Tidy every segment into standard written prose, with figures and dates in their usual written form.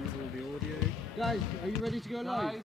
There's all the audio. Guys, are you ready to go live?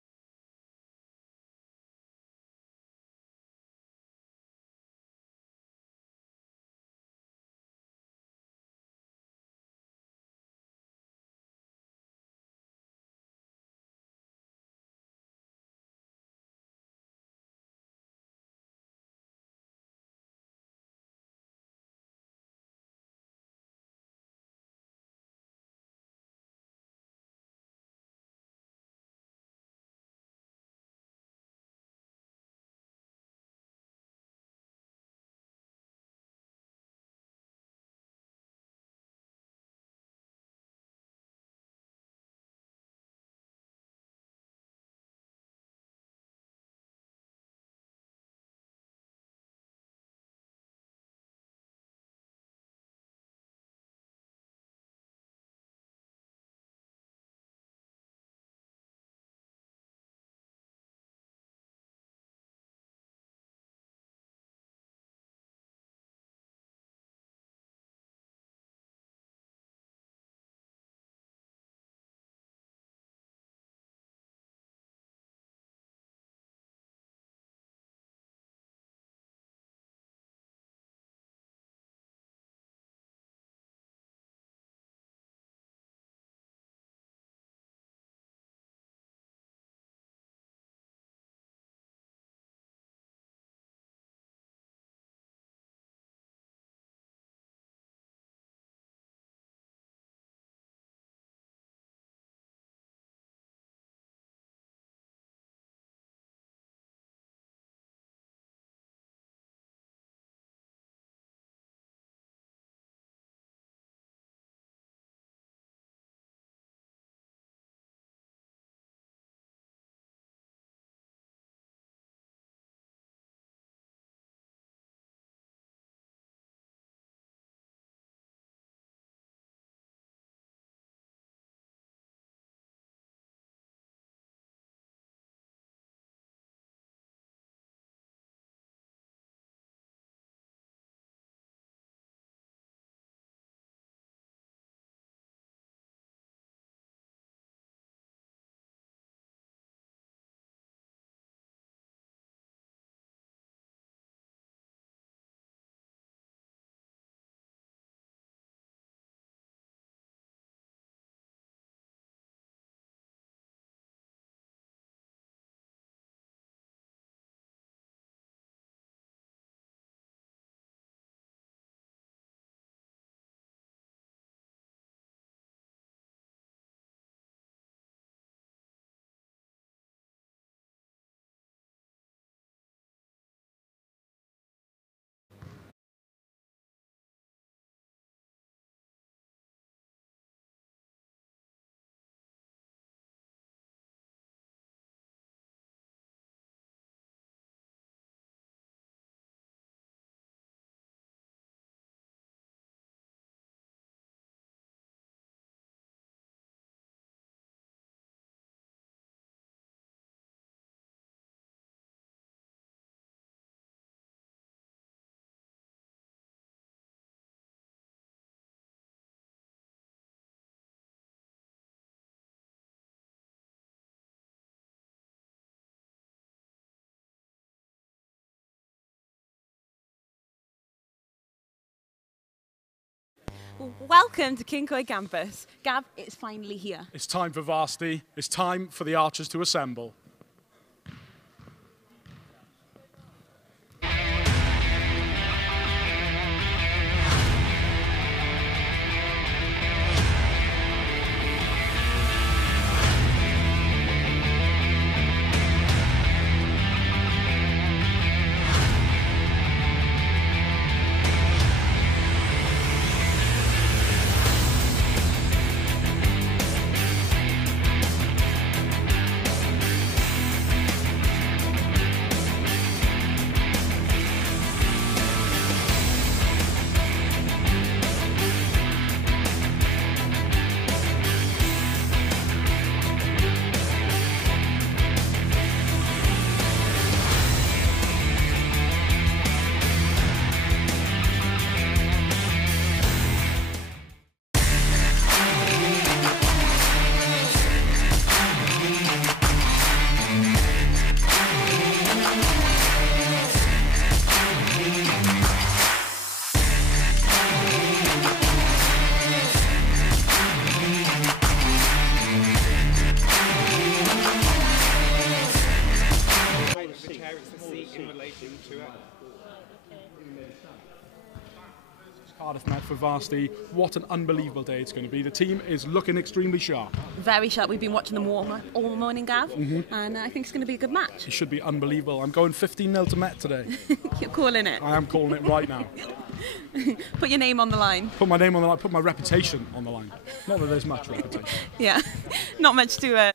Welcome to Kingscourt Campus. Gab, it's finally here. It's time for Varsity. It's time for the archers to assemble. Cardiff Met for Varsity. What an unbelievable day it's going to be. The team is looking extremely sharp. Very sharp. We've been watching them warm up all morning, Gav, and I think it's going to be a good match. It should be unbelievable. I'm going 15-0 to Met today. You're calling it. I am calling it right now. Put your name on the line. Put my name on the line, put my reputation on the line. Not that there's much reputation. Yeah, not much to...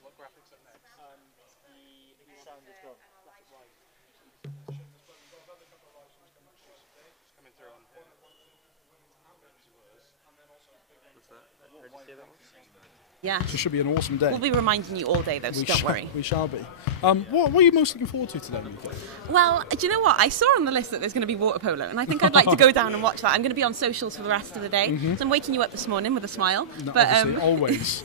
What graphics are next? The sound is gone. Coming through on here. What's that? Heard you say that one? Yeah. It should be an awesome day. We'll be reminding you all day, though, so don't worry. We shall be. What are you most looking forward to today, Mika? Well, do you know what? I saw on the list that there's going to be water polo, and I think I'd like to go down and watch that. I'm going to be on socials for the rest of the day, so I'm waking you up this morning with a smile. No, but obviously, always.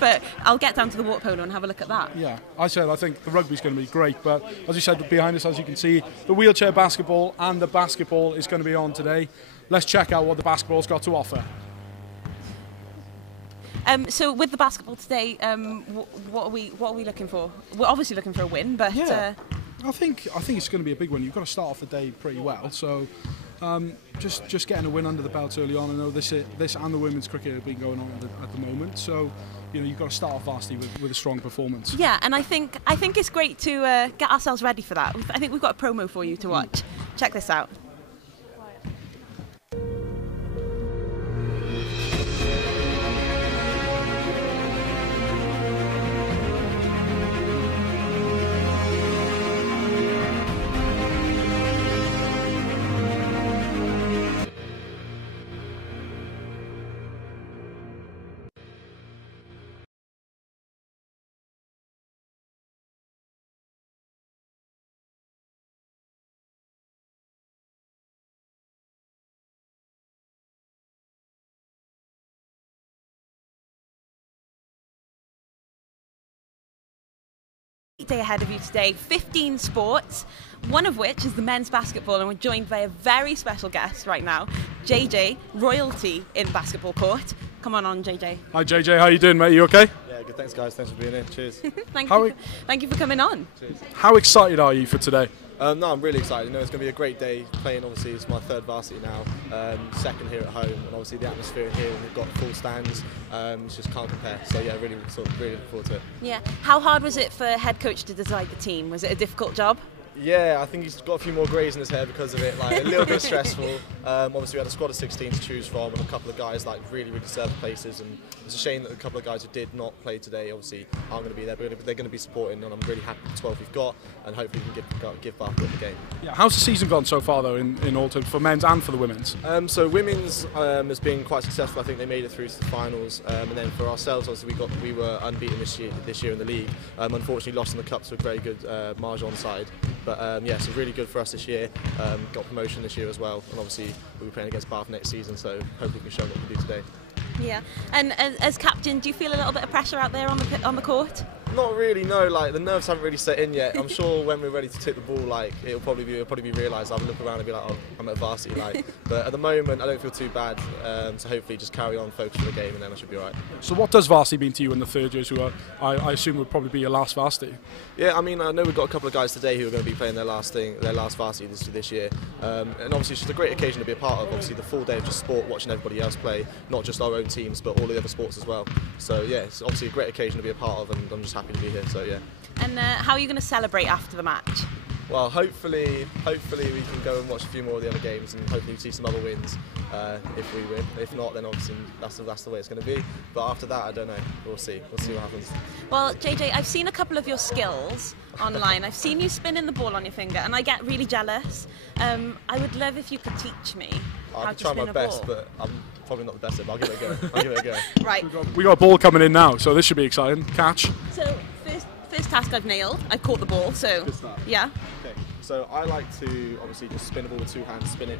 But I'll get down to the water polo and have a look at that. Yeah, I think the rugby's going to be great, but as you said, behind us, as you can see, the wheelchair basketball and the basketball is going to be on today. Let's check out what the basketball's got to offer. So with the basketball today, what are we looking for? We're obviously looking for a win, but yeah. I think it's going to be a big one. You've got to start off the day pretty well. So just getting a win under the belt early on. I know this and the women's cricket have been going on at the moment. So you've got to start off Varsity with a strong performance. Yeah, and I think it's great to get ourselves ready for that. I think we've got a promo for you to watch. Check this out. Day ahead of you today, 15 sports, one of which is the men's basketball, and we're joined by a very special guest right now, JJ, royalty in basketball court. Come on, JJ. Hi JJ, how you doing, mate? You okay? Yeah, good. Thanks, guys. Thanks for being here. Cheers. Thank you for coming on. Cheers. How excited are you for today? No, I'm really excited. It's going to be a great day playing. Obviously, it's my third varsity now, second here at home, and obviously the atmosphere in here, we've got full stands. Just can't compare. So yeah, really looking forward to it. Yeah. How hard was it for head coach to decide the team? Was it a difficult job? Yeah, I think he's got a few more greys in his hair because of it. Like a little bit stressful. Obviously, we had a squad of 16 to choose from, and a couple of guys like really deserved places. And it's a shame that a couple of guys who did not play today, obviously, aren't going to be there. But they're going to be supporting, and I'm really happy with the 12 we've got, and hopefully we can give back at the game. Yeah. How's the season gone so far, though, in all terms for men's and for the women's? So women's has been quite successful. I think they made it through to the finals, and then for ourselves, obviously we were unbeaten this year in the league. Unfortunately, lost in the cup to a very good Mahjong side. But yeah, so really good for us this year. Got promotion this year as well, and obviously we'll be playing against Bath next season, so hopefully we can show what we can do today. Yeah, and as captain, do you feel a little bit of pressure out there on the court? Not really, no. Like the nerves haven't really set in yet. I'm sure when we're ready to tip the ball, like it'll probably be realised. I'll look around and be like, oh, I'm at Varsity. But at the moment, I don't feel too bad. So hopefully, just carry on, focus on the game, and then I should be alright. So what does Varsity mean to you in the third years, who I assume would probably be your last Varsity? Yeah, I mean, I know we've got a couple of guys today who are going to be playing their last Varsity this year, and obviously it's just a great occasion to be a part of. Obviously, the full day of just sport, watching everybody else play, not just our own teams, but all the other sports as well. So yeah, it's obviously a great occasion to be a part of, and I'm just happy to be here. So yeah. And how are you going to celebrate after the match? Well, hopefully we can go and watch a few more of the other games, and hopefully see some other wins if we win. If not, then obviously that's the way it's going to be. But after that, I don't know. We'll see. We'll see what happens. Well, JJ, I've seen a couple of your skills online. I've seen you spinning the ball on your finger, and I get really jealous. I would love if you could teach me how to spin a ball. I can try my best, but I'm probably not the best at it. But I'll give it a go. Right. We got a ball coming in now, so this should be exciting. Catch. So first task I've nailed. I've caught the ball, so good start. Yeah. Okay. So I like to obviously just spin the ball with two hands, spin it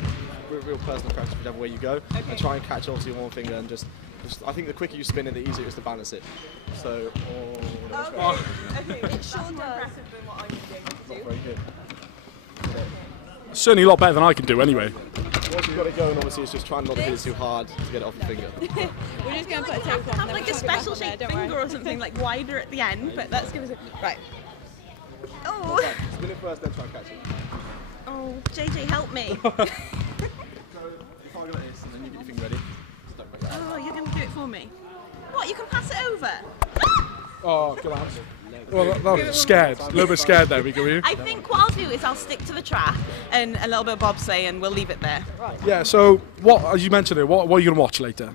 real personal practice whichever way you go, and try and catch obviously one finger, and just I think the quicker you spin it, the easier it is to balance it. So Okay. It sure does. Not very good. Certainly a lot better than I can do anyway. Once you've got it going, obviously it's just trying not to hit it too hard to get it off your finger. We're just going to put a tablecloth. Have like a special shaped finger or something like wider at the end, but let's give us a right. Oh. Spin it first, then try and catch it. Oh, JJ, help me. So you can't go like this, and then you get your finger ready. Oh, you're going to do it for me. What? You can pass it over? Oh, come on. Well, that was scared. A little bit scared there, were you? I think what I'll do is I'll stick to the track and a little bit of bobsleigh, and we'll leave it there. Yeah. So, what, as you mentioned it, what are you going to watch later?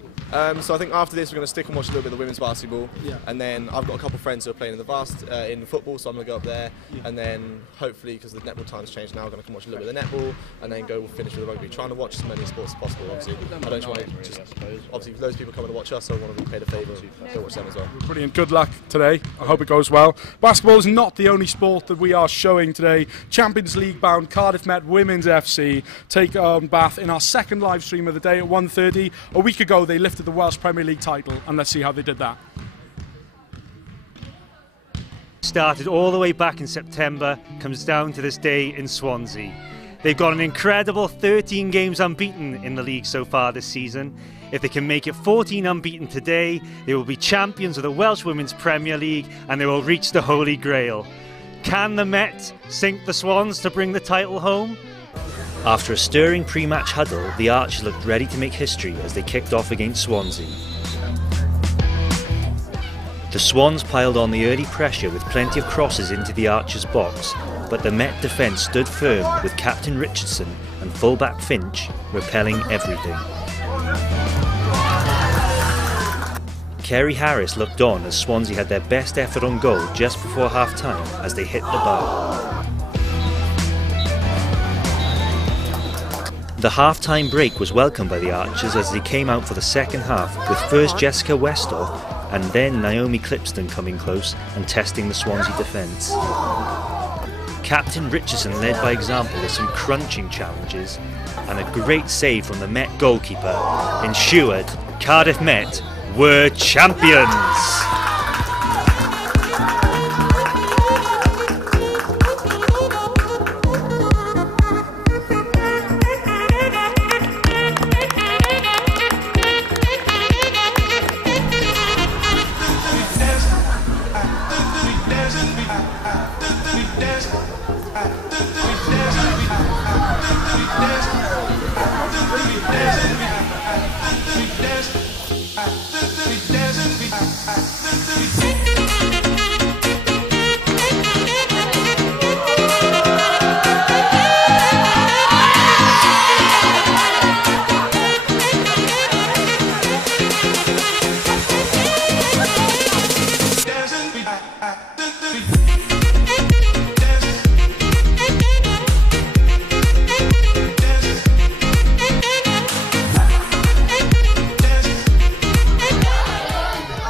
So I think after this we're going to stick and watch a little bit of the women's basketball, and then I've got a couple of friends who are playing in the Varsity in football, so I'm going to go up there, and then hopefully, because the netball time's changed now, I'm going to come watch a little bit of the netball, and then we'll finish with the rugby. Trying to watch as many sports as possible, obviously. I don't want to just, obviously, if those people coming to watch us, I want to be paid a favour, go watch them as well. Brilliant. Good luck today. I hope it goes well. Basketball is not the only sport that we are showing today. Champions League bound Cardiff Met Women's FC take on Bath in our second live stream of the day at 1:30. A week ago, they lifted the Welsh Premier League title, and let's see how they did that. Started all the way back in September, comes down to this day in Swansea. They've got an incredible 13 games unbeaten in the league so far this season. If they can make it 14 unbeaten today, they will be champions of the Welsh Women's Premier League, and they will reach the Holy Grail. Can the Met sink the Swans to bring the title home? After a stirring pre-match huddle, the Archers looked ready to make history as they kicked off against Swansea. The Swans piled on the early pressure with plenty of crosses into the Archers' box, but the Met defence stood firm with captain Richardson and fullback Finch repelling everything. Kerry Harris looked on as Swansea had their best effort on goal just before half-time as they hit the bar. The half-time break was welcomed by the Archers as they came out for the second half, with first Jessica Westall and then Naomi Clipston coming close and testing the Swansea defence. Captain Richardson led by example with some crunching challenges, and a great save from the Met goalkeeper ensured Cardiff Met were champions!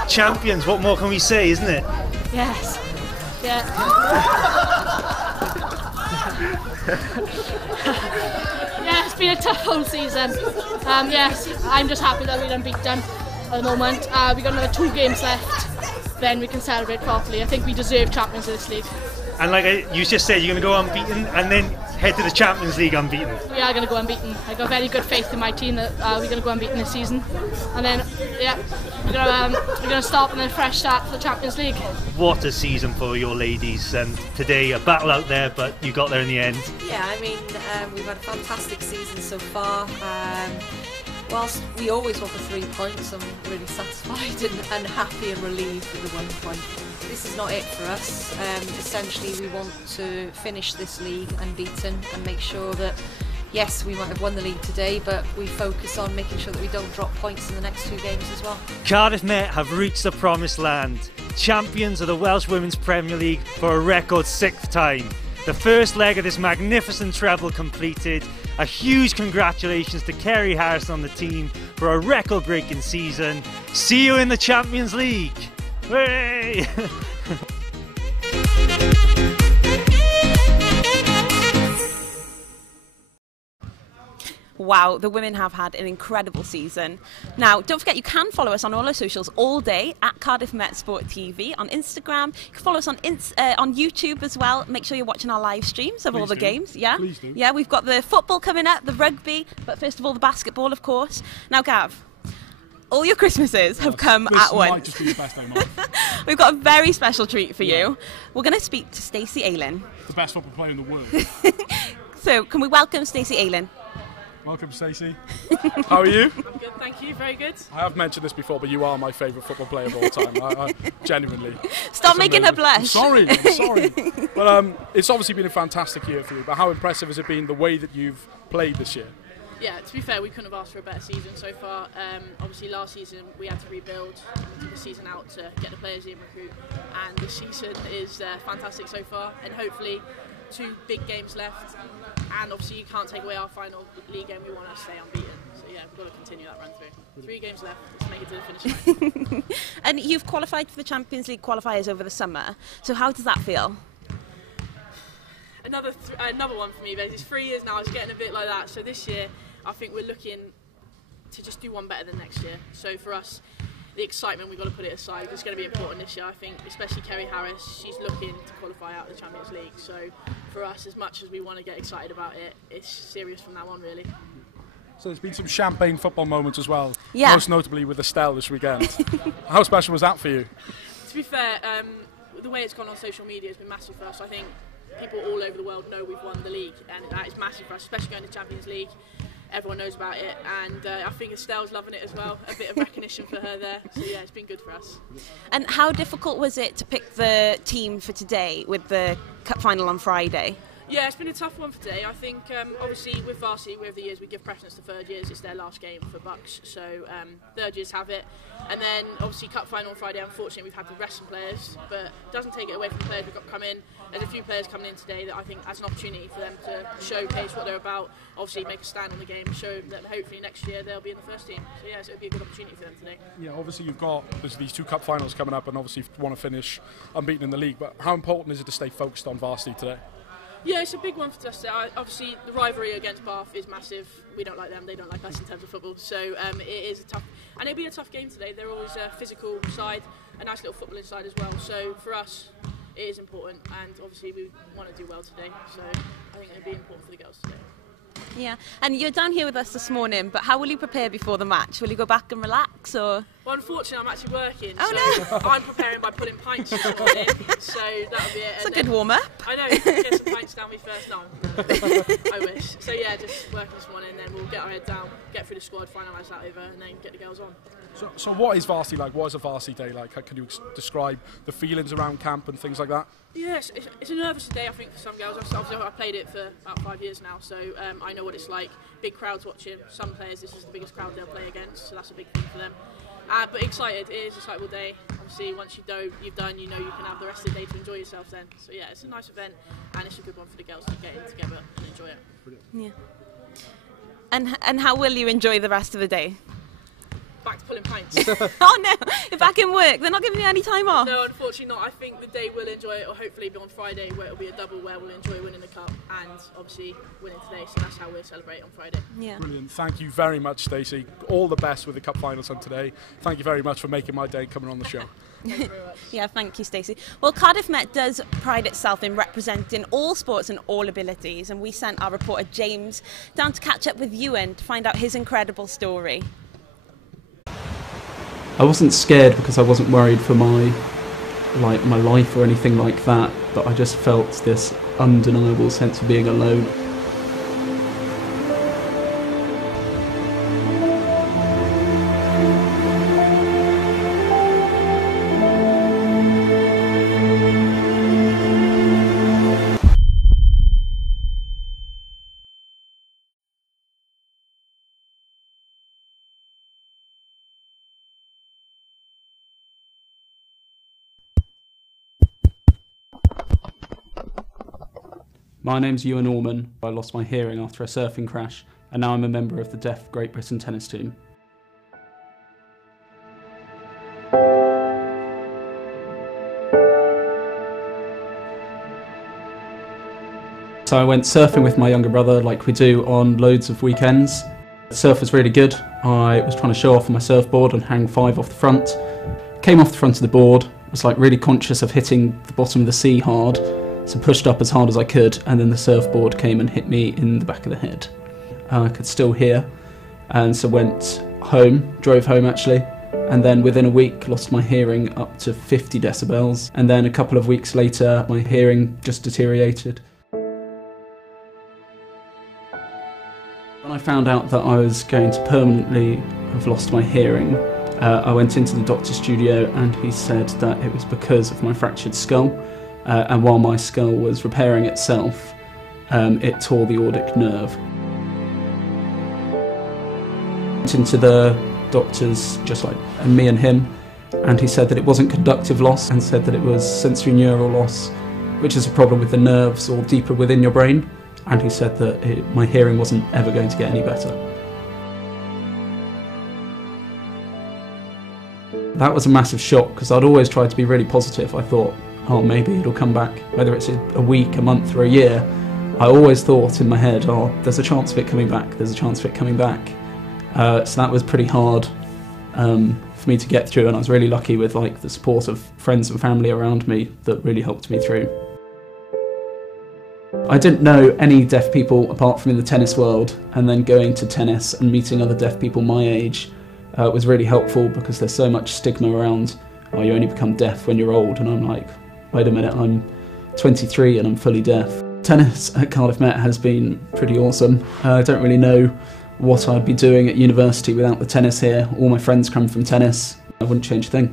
Champions, what more can we say, isn't it? Yes. Yeah. Yeah, it's been a tough whole season. Yes, I'm just happy that we're unbeaten at the moment. We've got another 2 games left, then we can celebrate properly. I think we deserve champions of this league. And like you just said, you're going to go unbeaten and then head to the Champions League unbeaten. We are going to go unbeaten. I've got very good faith in my team that we're going to go unbeaten this season. And then, yeah, we're going to start and then fresh start for the Champions League. What a season for your ladies, and today a battle out there, but you got there in the end. Yeah, I mean, we've had a fantastic season so far. Whilst we always want the 3 points, I'm really satisfied and happy and relieved with the 1 point. This is not it for us. Essentially, we want to finish this league unbeaten and make sure that, yes, we might have won the league today, but we focus on making sure that we don't drop points in the next 2 games as well. Cardiff Met have reached the promised land, champions of the Welsh Women's Premier League for a record 6th time. The first leg of this magnificent treble completed. A huge congratulations to Kerry Harris on the team for a record-breaking season. See you in the Champions League. Hooray! wow, the women have had an incredible season. Now, don't forget, you can follow us on all our socials all day at Cardiff Met Sport TV on Instagram. You can follow us on YouTube as well. Make sure you're watching our live streams of all the games. Yeah, Please do. Yeah, we've got the football coming up, the rugby, but first of all, the basketball, of course. Now, Gav, all your Christmases have come at once. This might just be the best day of my life. We've got a very special treat for you. We're going to speak to Stacey Ayling. The best football player in the world. So, can we welcome Stacey Ayling? Welcome, Stacey. How are you? I'm good, thank you. Very good. I have mentioned this before, but you are my favourite football player of all time. I genuinely. Stop making her blush. I'm sorry. But it's obviously been a fantastic year for you. But how impressive has it been the way that you've played this year? Yeah, to be fair, we couldn't have asked for a better season so far. Obviously, last season we had to rebuild. We took a season out to get the players in, recruit, and this season is fantastic so far. And hopefully, 2 big games left. And obviously, you can't take away our final league game. We want to stay unbeaten. So yeah, we've got to continue that run through. 3 games left. Let's make it to the finish line. And you've qualified for the Champions League qualifiers over the summer. So how does that feel? Another one for me, basically. It's 3 years now. It's getting a bit like that. So this year, I think we're looking to just do one better than next year. So for us, the excitement, we've got to put it aside. It's going to be important this year, I think, especially Kerry Harris. She's looking to qualify out of the Champions League. So for us, as much as we want to get excited about it, it's serious from now on, really. So there's been some champagne football moments as well. Yeah. Most notably with Estelle this weekend. How special was that for you? To be fair, the way it's gone on social media has been massive for us. I think people all over the world know we've won the league, and that is massive for us, especially going to Champions League. Everyone knows about it, and I think Estelle's loving it as well. A bit of recognition for her there. So yeah, it's been good for us. And how difficult was it to pick the team for today with the cup final on Friday? Yeah, it's been a tough one for today. I think, obviously, with Varsity, over the years, we give preference to third years. It's their last game for Bucks, so third years have it. And then, obviously, cup final on Friday, unfortunately, we've had to rest some players, but it doesn't take it away from the players we've got come in. There's a few players coming in today that I think has an opportunity for them to showcase what they're about, obviously make a stand on the game, show that hopefully next year they'll be in the first team. So yeah, so it'll be a good opportunity for them today. Yeah, obviously there's these 2 cup finals coming up, and obviously you want to finish unbeaten in the league. But how important is it to stay focused on Varsity today? Yeah, it's a big one for us. Obviously, the rivalry against Bath is massive. We don't like them; they don't like us in terms of football. So it is a tough, and it'll be a tough game today. They're always a physical side, a nice little footballing side as well. So for us, it is important, and obviously we want to do well today. So I think it'll be important for the girls today. Yeah, and you're down here with us this morning, but how will you prepare before the match? Will you go back and relax, or...? Well, unfortunately, I'm actually working, oh, so no. I'm preparing by pulling pints this morning, so that'll be it. It's a good warm-up. I know, get some pints down me first. No, I wish. So yeah, just working this morning, and then we'll get our head down, get through the squad, finalise that over, and then get the girls on. So what is Varsity like? What is a Varsity day like? Can you describe the feelings around camp and things like that? Yes, it's a nervous day, I think, for some girls. Obviously, I've played it for about 5 years now, so I know what it's like. Big crowds watching. Some players, this is the biggest crowd they'll play against, so that's a big thing for them. But excited. It is a excitable day. Obviously, once you've done, you know you can have the rest of the day to enjoy yourself then. So yeah, it's a nice event, and it's a good one for the girls to get in together and enjoy it. Brilliant. Yeah. And how will you enjoy the rest of the day? Back to pulling pints. Oh no, you're back in work. They're not giving you any time off. No, unfortunately not. I think the day we'll enjoy it, or hopefully be on Friday, where it'll be a double, where we'll enjoy winning the cup and obviously winning today. So that's how we'll celebrate on Friday. Yeah. Brilliant. Thank you very much, Stacey. All the best with the cup finals on today. Thank you very much for making my day coming on the show. Thank you very much. Yeah, thank you, Stacey. Well, Cardiff Met does pride itself in representing all sports and all abilities, and we sent our reporter James down to catch up with Ewan to find out his incredible story. I wasn't scared because I wasn't worried for my life or anything like that, but I just felt this undeniable sense of being alone. My name's Ewan Orman. I lost my hearing after a surfing crash, and now I'm a member of the deaf Great Britain tennis team. So I went surfing with my younger brother like we do on loads of weekends, The surf was really good. I was trying to show off on my surfboard and hang 5 off the front. Came off the front of the board, was like really conscious of hitting the bottom of the sea hard, so pushed up as hard as I could, and then the surfboard came and hit me in the back of the head. I could still hear, and so went home, drove home actually, and then within a week lost my hearing up to 50 decibels, and then a couple of weeks later my hearing just deteriorated. When I found out that I was going to permanently have lost my hearing, I went into the doctor's studio and he said that it was because of my fractured skull, and while my skull was repairing itself, it tore the aortic nerve. Went into the doctor's, just like me and him, and he said that it wasn't conductive loss and said that it was sensory neural loss, which is a problem with the nerves or deeper within your brain, and he said that my hearing wasn't ever going to get any better. That was a massive shock because I'd always tried to be really positive. I thought, oh, maybe it'll come back, whether it's a week, a month or a year. I always thought in my head, oh, there's a chance of it coming back, there's a chance of it coming back. So that was pretty hard for me to get through, and I was really lucky with like the support of friends and family around me that really helped me through. I didn't know any deaf people apart from in the tennis world, and then going to tennis and meeting other deaf people my age was really helpful because there's so much stigma around, oh, you only become deaf when you're old, and I'm like, wait a minute, I'm 23 and I'm fully deaf. Tennis at Cardiff Met has been pretty awesome. I don't really know what I'd be doing at university without the tennis here. All my friends come from tennis. I wouldn't change a thing.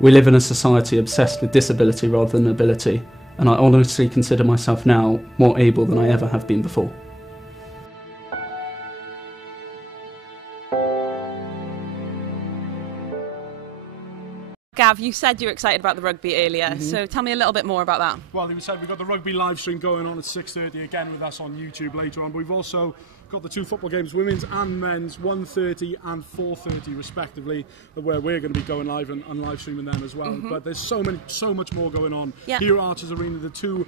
We live in a society obsessed with disability rather than ability, and I honestly consider myself now more able than I ever have been before. Gav, you said you were excited about the rugby earlier, so tell me a little bit more about that. Well, we said we've got the rugby live stream going on at 6:30 again with us on YouTube later on. But we've also got the 2 football games, women's and men's, 1:30 and 4:30 respectively, where we're going to be going live and live streaming them as well. But there's so much more going on here at Archers Arena. The 2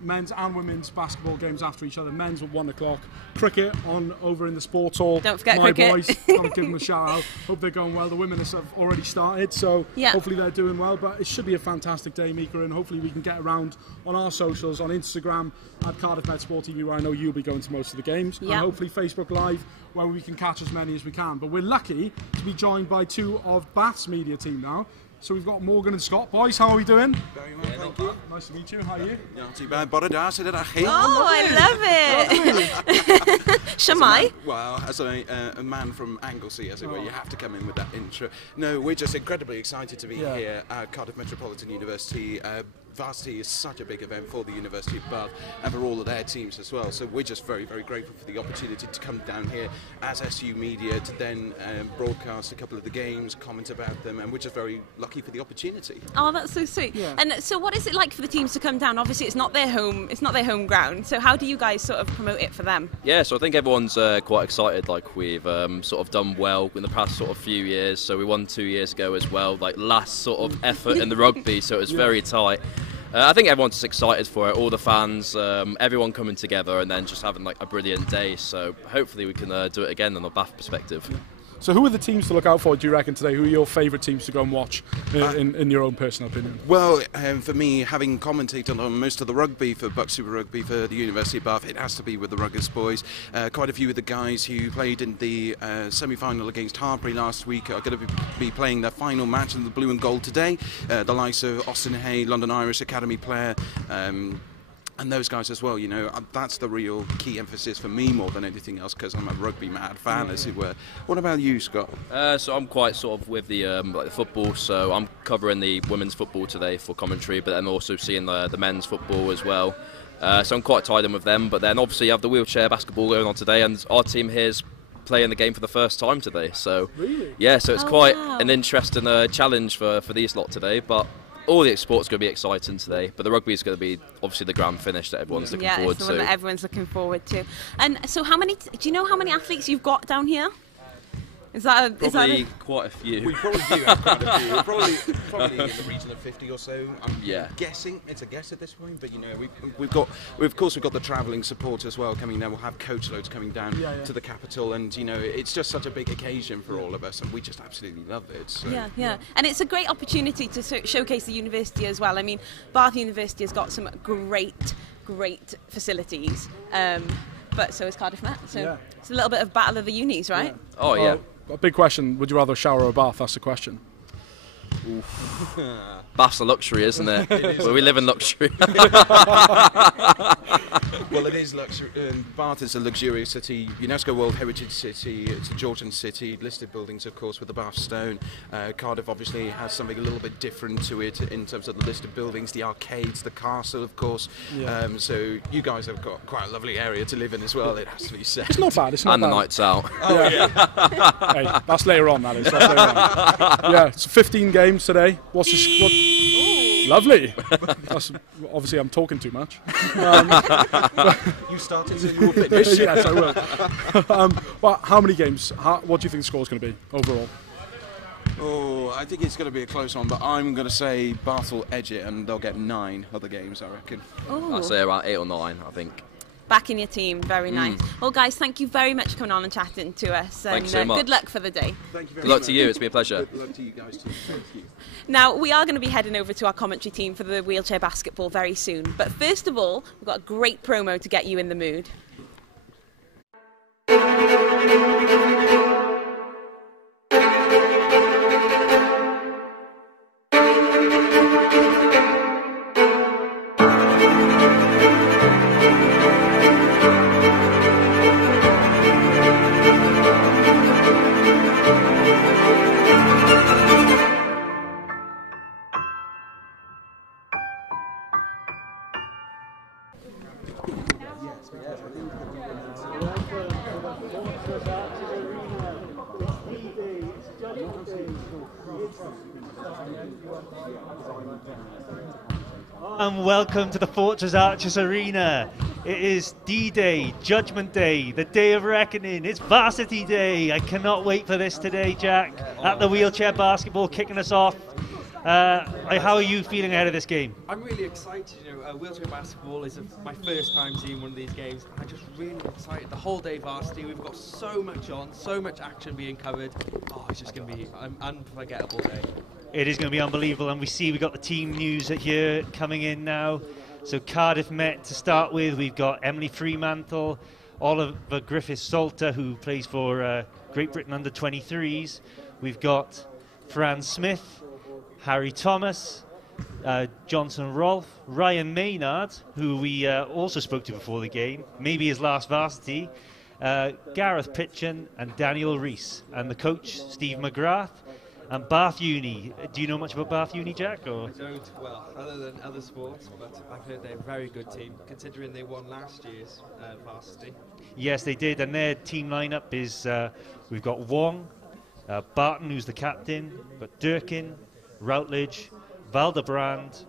men's and women's basketball games after each other. Men's at 1 o'clock. Cricket on over in the sports hall. Don't forget my cricket. boys, I'll give them a shout out. Hope they're going well. The women have already started, so hopefully they're doing well. But it should be a fantastic day, Mika, and hopefully we can get around on our socials, on Instagram at Cardiff Met Sport TV, where I know you'll be going to most of the games, and hopefully Facebook Live, where we can catch as many as we can. But we're lucky to be joined by 2 of Bath's media team now. So we've got Morgan and Scott. Boys, how are we doing? Very well, thank you. Nice to meet you. How are you? Not too bad. Bore da, sydd ydych chi? Oh, I love it! Shemai? Well, as a man from Anglesey, as it were, you have to come in with that intro. No, we're just incredibly excited to be here at Cardiff Metropolitan University. Varsity is such a big event for the University of Bath and for all of their teams as well. So we're just very, very grateful for the opportunity to come down here as SU Media to then broadcast a couple of the games, comment about them, and we're just very lucky for the opportunity. Oh, that's so sweet. Yeah. And so what is it like for the teams to come down? Obviously it's not their home ground. So how do you guys sort of promote it for them? Yeah, so I think everyone's quite excited. Like we've sort of done well in the past sort of few years. So we won 2 years ago as well, like last sort of effort in the rugby, so it was very tight. I think everyone's just excited for it, all the fans, everyone coming together and then just having like a brilliant day. So hopefully we can do it again on a Bath perspective. So who are the teams to look out for, do you reckon, today? Who are your favourite teams to go and watch, in your own personal opinion? Well, for me, having commentated on most of the rugby for Buck Super Rugby for the University of Bath, it has to be with the Ruggers boys. Quite a few of the guys who played in the semi-final against Harbury last week are going to be playing their final match in the blue and gold today. The likes of Austin Hay, London Irish Academy player, and those guys as well, you know, that's the real key emphasis for me more than anything else, because I'm a rugby mad fan, as it were. What about you, Scott? So I'm quite sort of with the like the football, so I'm covering the women's football today for commentary, but then also seeing the men's football as well. So I'm quite tied in with them, but then obviously you have the wheelchair basketball going on today, and our team here's playing the game for the first time today. So yeah, so it's quite an interesting challenge for these lot today, but all the sports going to be exciting today, but the rugby is going to be obviously the grand finish that everyone's looking forward to. Yeah, it's the one that everyone's looking forward to. And so do you know how many athletes you've got down here? Is that Probably quite a few. We probably do have quite a few. Probably in the region of 50 or so. I'm guessing. It's a guess at this point, but we've got the travelling support as well coming down. We'll have coach loads coming down to the capital, and it's just such a big occasion for all of us, and we just absolutely love it. So. Yeah, and it's a great opportunity to showcase the university as well. I mean, Bath University has got some great facilities, but so is Cardiff Met. So it's a little bit of battle of the unis, right? Yeah. Oh yeah. A big question, would you rather shower or bath? That's the question. Bath's a luxury, isn't it? It is. Well, we live in luxury. Well, it is luxury. Bath is a luxurious city, UNESCO World Heritage City. It's a Georgian city, listed buildings, of course, with the Bath Stone. Cardiff obviously has something a little bit different to it in terms of the listed buildings, the arcades, the castle, of course. Yeah. So you guys have got quite a lovely area to live in as well, it has to be said. It's not bad, And the nights out. Oh, yeah. Hey, that's later on, that is. That's later on. Yeah, it's 15 games today. What's the squad? Lovely. That's, obviously, I'm talking too much. You started, so you will finish. Yes, I will. Well, how many games? What do you think the score is going to be overall? Oh, I think it's going to be a close one, but I'm going to say Bath will edge it, and they'll get 9 other games, I reckon. I'd say around 8 or 9, I think. Back in your team, very nice. Well, guys, thank you very much for coming on and chatting to us. Thank you so much. Good luck for the day. Thank you very much. Good luck to you, it's been a pleasure. Good luck to you guys too. Thank you. Now, we are going to be heading over to our commentary team for the wheelchair basketball very soon. But first of all, we've got a great promo to get you in the mood. And welcome to the Fortress Arches Arena. It is D-Day, Judgment Day, the day of reckoning. It's Varsity Day. I cannot wait for this today, Jack. At the wheelchair basketball, kicking us off. How are you feeling ahead of this game? I'm really excited. Wheelchair basketball is my first time seeing one of these games. I'm just really excited. The whole day Varsity, we've got so much on, so much action being covered. Oh, it's just going to be an unforgettable day. It is going to be unbelievable, and we got the team news here coming in now. So Cardiff Met to start with. We've got Emily Fremantle, Oliver Griffiths-Salter, who plays for Great Britain under 23s. We've got Fran Smith, Harry Thomas, Johnson Rolfe, Ryan Maynard, who we also spoke to before the game, maybe his last varsity, Gareth Pitchen and Daniel Rees, and the coach Steve McGrath. And Bath Uni. Do you know much about Bath Uni, Jack? Or? I don't, well, other than other sports, but I've heard they're a very good team, considering they won last year's Varsity. Yes, they did, and their team lineup is, we've got Wong, Barton, who's the captain, but Durkin, Routledge, Valdebrand,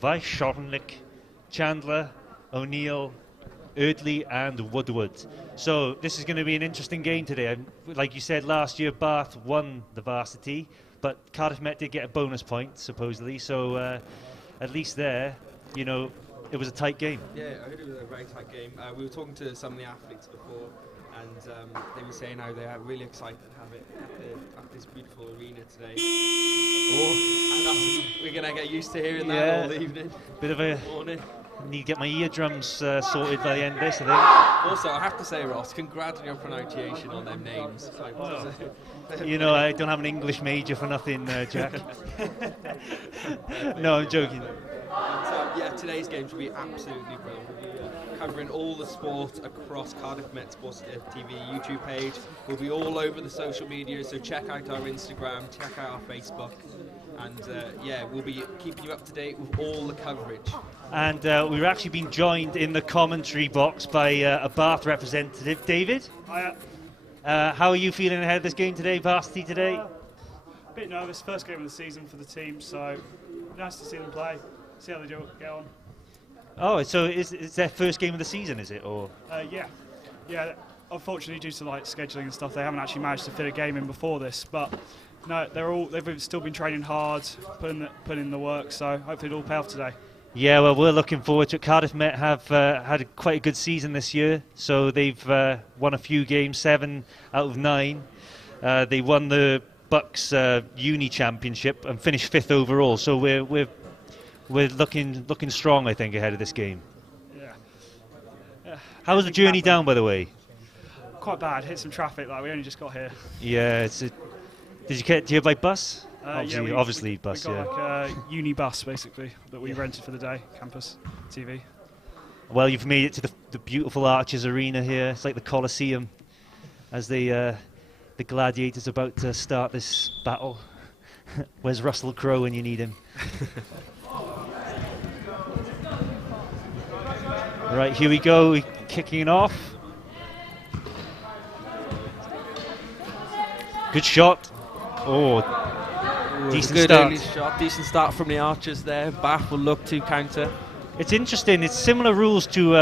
Weiss Schornlich, Chandler, O'Neill, Erdley and Woodward. So this is going to be an interesting game today. And like you said, last year Bath won the Varsity, but Cardiff Met did get a bonus point, supposedly. So at least there, it was a tight game. Yeah, I heard it was a very tight game. We were talking to some of the athletes before, and they were saying how they are really excited to have it at this beautiful arena today. And we're going to get used to hearing that all evening. Bit of a morning. Need to get my eardrums sorted by the end of this, I think. Also, I have to say, Ross, congrats on your pronunciation on them names. I don't have an English major for nothing, Jack. No, I'm joking. And, today's game should be absolutely brilliant. We'll be covering all the sport across Cardiff Met Sports TV YouTube page. We'll be all over the social media, so check out our Instagram, check out our Facebook. And we'll be keeping you up to date with all the coverage. And we've actually been joined in the commentary box by a Bath representative, David. How are you feeling ahead of this game today, Varsity today? A bit nervous, first game of the season for the team, so nice to see them play, see how they get on. Oh, so it's their first game of the season, is it? Or yeah, unfortunately, due to like scheduling and stuff, they haven't actually managed to fit a game in before this. But no, they've still been training hard, putting in the work. So hopefully it'll all pay off today. Yeah, well, we're looking forward to it. Cardiff Met have had quite a good season this year, so they've won a few games, 7 out of 9. They won the Bucks Uni Championship and finished 5th overall. So we're looking strong, I think, ahead of this game. Yeah. How was the journey down, by the way? Quite bad. Hit some traffic. Like we only just got here. Yeah, do you have like bus? Obviously bus. We got like a uni bus basically that we rented for the day. Campus TV. Well, you've made it to the beautiful Archers Arena here. It's like the Coliseum as the gladiators about to start this battle. Where's Russell Crowe when you need him? Right, here we go. We're kicking it off. Good shot. Oh, decent good start. early shot. Decent start from the Archers there. Bath will look to counter. It's interesting. It's similar rules to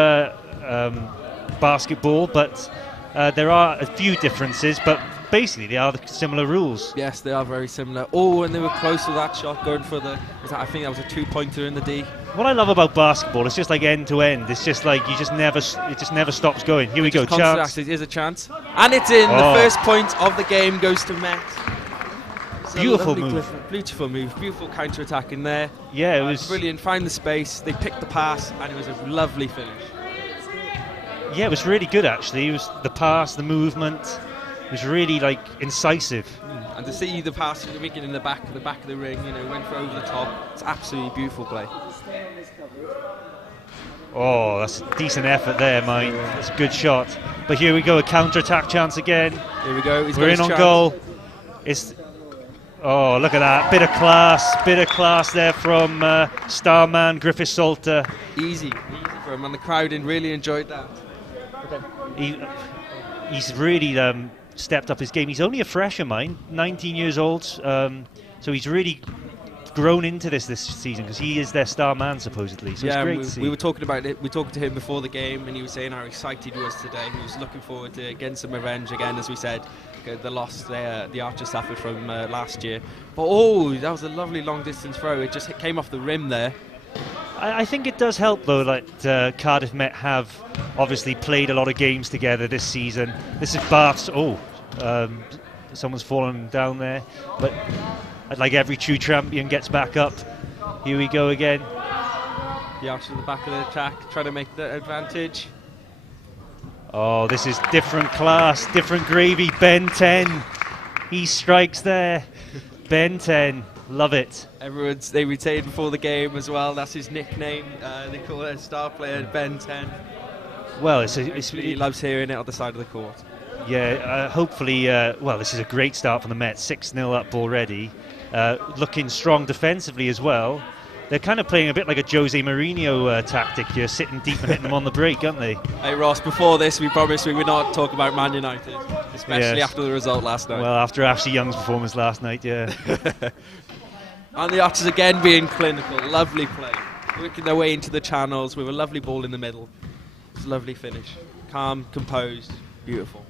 basketball, but there are a few differences. But basically, they are the similar rules. Yes, they are very similar. Oh, and they were close with that shot, going for I think that was a 2-pointer in the D. What I love about basketball, it's just like end to end. It's just like it just never stops going. Here we go, chance. Here's a chance, and it's in. The first point of the game goes to Met. Beautiful move. Beautiful move. Beautiful counter attack in there. Yeah, it was brilliant. Find the space. They picked the pass, and it was a lovely finish. Yeah, it was really good actually. It was the pass, the movement. It was really like incisive. And to see the pass making in the back of the ring, went for over the top. It's absolutely beautiful play. Oh, that's a decent effort there, mate. That's a good shot. But here we go, a counter-attack chance again. Here we go. We're in on goal. Oh, look at that. Bit of class there from Starman Griffith Salter. Easy for him, and the crowd really enjoyed that. He's really stepped up his game. He's only a fresher, 19 years old. So he's really grown into this season because he is their star man supposedly. So yeah, it's great to see. We were talking about it. We talked to him before the game, and he was saying how excited he was today. He was looking forward to getting some revenge again, as we said. The loss the Archers suffered from last year. But that was a lovely long distance throw. It just came off the rim there. I think it does help though that Cardiff Met have obviously played a lot of games together this season. This is Bath's. Someone's fallen down there, but like every true champion gets back up. Here we go again. The Archers at the back of the attack, trying to make the advantage. Oh, this is different class, different gravy. Ben 10, he strikes there. Ben 10, love it. They retained before the game as well. That's his nickname. They call it a star player, Ben 10. Well, he loves hearing it on the side of the court. Yeah, hopefully. This is a great start for the Mets. 6-0 up already. Looking strong defensively as well. They're kind of playing a bit like a Jose Mourinho tactic here, sitting deep and hitting them on the break, aren't they? Hey Ross, before this we promised we would not talk about Man United, especially after the result last night. Well, after Ashley Young's performance last night, yeah. And the Archers again being clinical, lovely play. Working their way into the channels with a lovely ball in the middle. It's a lovely finish. Calm, composed, beautiful.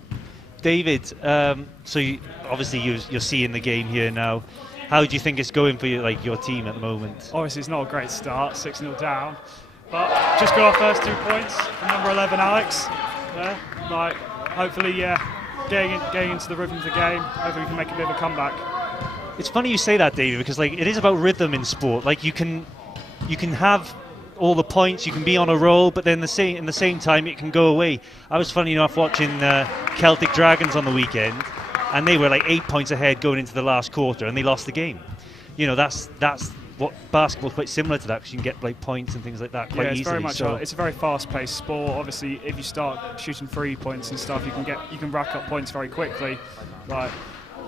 David, obviously you're seeing the game here now. How do you think it's going for your team at the moment? Obviously, it's not a great start, 6-0 down. But just got our first 2 points from number 11, Alex. Hopefully, getting into the rhythm of the game. Hopefully, we can make a bit of a comeback. It's funny you say that, David, because it is about rhythm in sport. You can have all the points, you can be on a roll, but then in the same time, it can go away. I was funny enough watching Celtic Dragons on the weekend. And they were 8 points ahead going into the last quarter, and they lost the game. That's what basketball's quite similar to that, because you can get points and things like that quite easily. Very much. It's a very fast-paced sport. Obviously, if you start shooting 3 points and stuff, you can rack up points very quickly.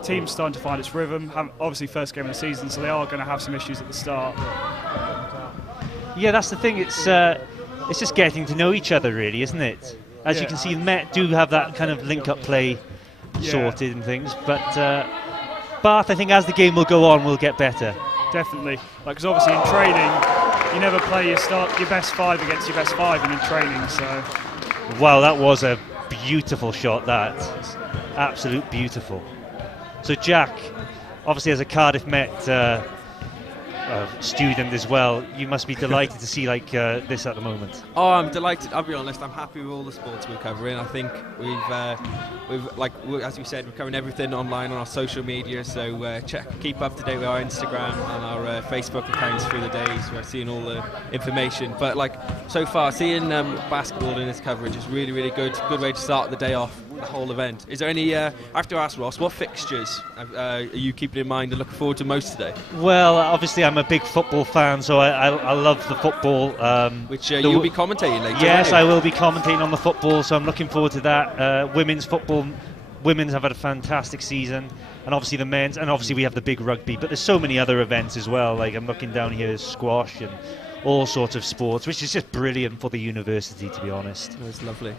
Team's starting to find its rhythm. Obviously, first game of the season, so they are going to have some issues at the start. Yeah, that's the thing. It's just getting to know each other, really, isn't it? As you can see, the Met do have that kind of link-up play sorted and things, but Bath, I think as the game will go on, will get better. Definitely, because obviously in training you never play your best 5 against your best 5 in training. So wow, that was a beautiful shot, that. Absolute beautiful. So Jack, obviously as a Cardiff Met student as well, you must be delighted to see this at the moment. Oh, I'm delighted. I'll be honest, I'm happy with all the sports we're covering. I think as we said, we're covering everything online on our social media, so keep up to date with our Instagram and our Facebook accounts through the days. We're seeing all the information. But so far, seeing basketball in this coverage is really, really good. Good way to start the day off, the whole event. Is there any, I have to ask Ross, what fixtures are you keeping in mind and looking forward to most today? Well, obviously I'm a big football fan, so I love the football. Which you'll be commentating later. Yes, I will be commentating on the football, so I'm looking forward to that. Women's football, women's have had a fantastic season, and obviously the men's, and obviously we have the big rugby, but there's so many other events as well. Like I'm looking down here, squash and all sorts of sports, which is just brilliant for the university, to be honest. Oh, it's lovely.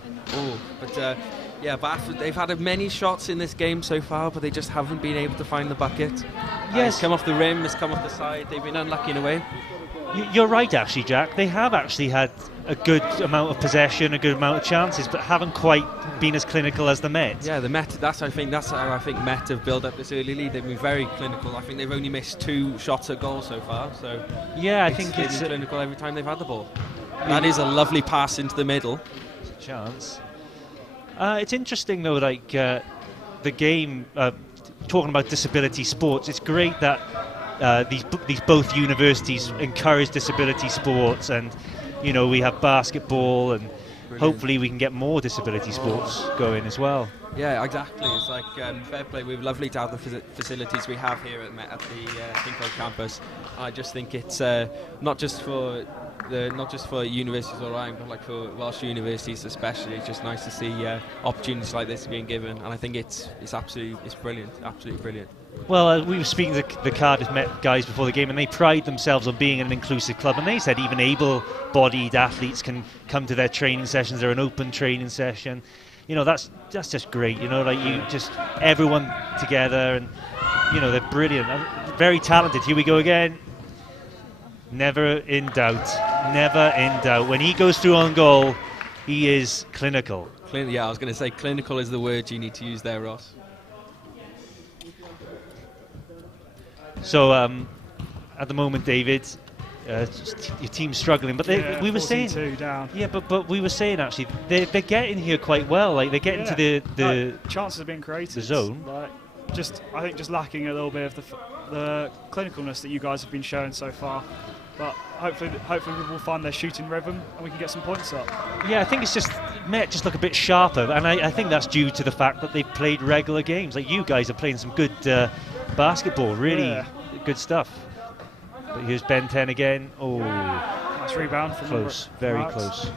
But Bath, they've had many shots in this game so far, but they just haven't been able to find the bucket. Yes. It's come off the rim, it's come off the side. They've been unlucky in a way. You're right, actually, Jack. They have actually had a good amount of possession, a good amount of chances, but haven't quite been as clinical as the Met. Yeah, the Met. That's how I think Met have built up this early lead. They've been very clinical. I think they've only missed 2 shots at goal so far. So yeah, I think it's been clinical every time they've had the ball. That is a lovely pass into the middle. It's a chance. It's interesting though, the game. Talking about disability sports, it's great that these both universities encourage disability sports, and we have basketball, and hopefully we can get more disability sports going as well. Yeah, exactly. It's fair play. We're lovely to have the facilities we have here at the Kinko campus. I just think it's not just for universities all around, but for Welsh universities especially. It's just nice to see opportunities like this being given, and I think it's brilliant, absolutely brilliant. Well, we were speaking to the Cardiff Met guys before the game, and they pride themselves on being an inclusive club, and they said even able-bodied athletes can come to their training sessions. They're an open training session. That's just great. Everyone together, and they're brilliant, very talented. Here we go again. Never in doubt. Never in doubt. When he goes through on goal, he is clinical. Yeah, I was going to say clinical is the word you need to use there, Ross. So, at the moment, David, your team's struggling, but we were saying, down. Yeah, but we were saying actually they're getting here quite well. They're getting to the chances have been created. The zone. I think just lacking a little bit of the clinicalness that you guys have been showing so far. But hopefully we'll find their shooting rhythm and we can get some points up. Yeah, I think it's just Met just look a bit sharper, and I think that's due to the fact that they've played regular games. You guys are playing some good basketball, really good stuff. But here's Ben 10 again. Oh, nice rebound from close, very close.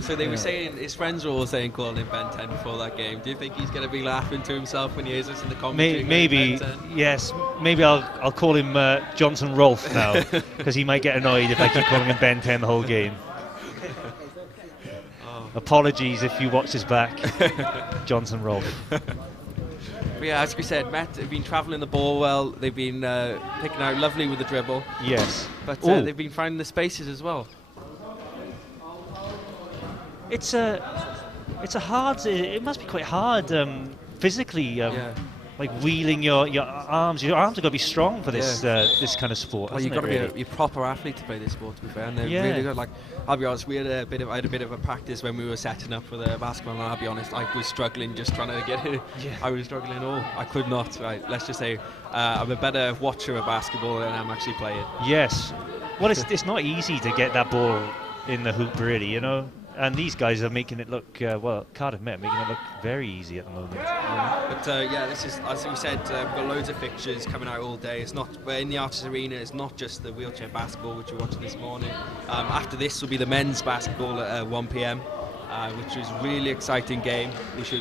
So they were saying, his friends were all saying calling him Ben 10 before that game. Do you think he's going to be laughing to himself when he hears us in the commentary? Maybe, yes. Maybe I'll call him Johnson Rolfe now, because he might get annoyed if I keep calling him Ben 10 the whole game. Apologies if you watch this back, Johnson Rolfe. But yeah, as we said, Met have been travelling the ball well. They've been picking out lovely with the dribble. Yes. But they've been finding the spaces as well. It's a hard. It must be quite hard physically. Like wheeling your arms. Your arms have got to be strong for this this kind of sport. Well, you've got to be a proper athlete to play this sport, to be fair. And they're really good. I'll be honest, I had a bit of a practice when we were setting up for the basketball, and I'll be honest, I was struggling just trying to get it. Yeah. I was struggling I could not. Right, let's just say I'm a better watcher of basketball than I'm actually playing. Yes. Well, it's not easy to get that ball in the hoop, really. And these guys are making it look, Cardiff Met making it look very easy at the moment. But this is, as we said, we've got loads of fixtures coming out all day. We're in the Arches Arena. It's not just the wheelchair basketball, which we're watching this morning. After this will be the men's basketball at 1 p.m, which is a really exciting game.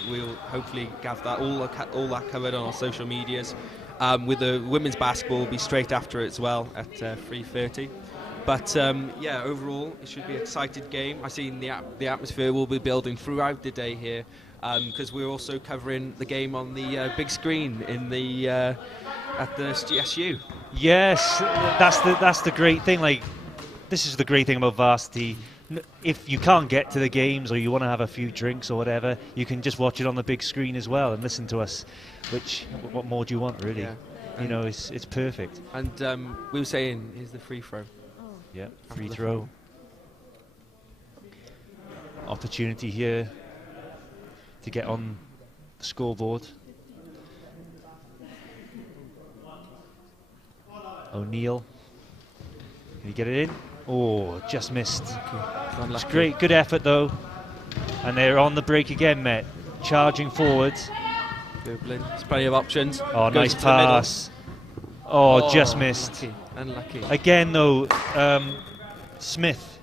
We'll hopefully have that all that covered on our social medias. With the women's basketball will be straight after it as well at 3:30. But overall, it should be an exciting game. I've seen the atmosphere will be building throughout the day here, because we're also covering the game on the big screen in the at the SU. Yes, that's the great thing. This is the great thing about Varsity. if you can't get to the games or you want to have a few drinks or whatever, you can just watch it on the big screen as well and listen to us. Which, what more do you want, really? Yeah. You know, it's perfect. And we were saying, here's the free throw. Yeah, free throw. Opportunity here to get on the scoreboard. O'Neill. Can he get it in? Oh, just missed. It's great, good effort though. And they're on the break again, Met. Charging forwards. There's plenty of options. Oh, nice pass. Oh, just missed. Unlucky. Again though, Smith.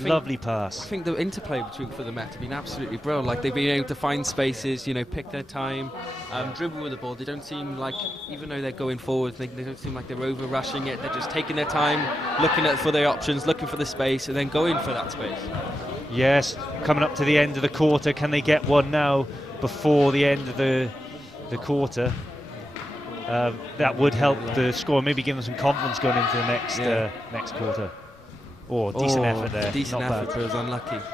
Lovely pass. I think the interplay for the Met have been absolutely brilliant. Like, they've been able to find spaces, you know, pick their time, dribble with the ball. They don't seem like, even though they're going forward, they don't seem like they're over rushing it. They're just taking their time, looking for their options, looking for the space, and then going for that space. Yes, coming up to the end of the quarter. Can they get one now before the end of the quarter? That would help the score, maybe give them some confidence going into the next quarter. Oh, decent effort there. Decent Not effort, bad. but it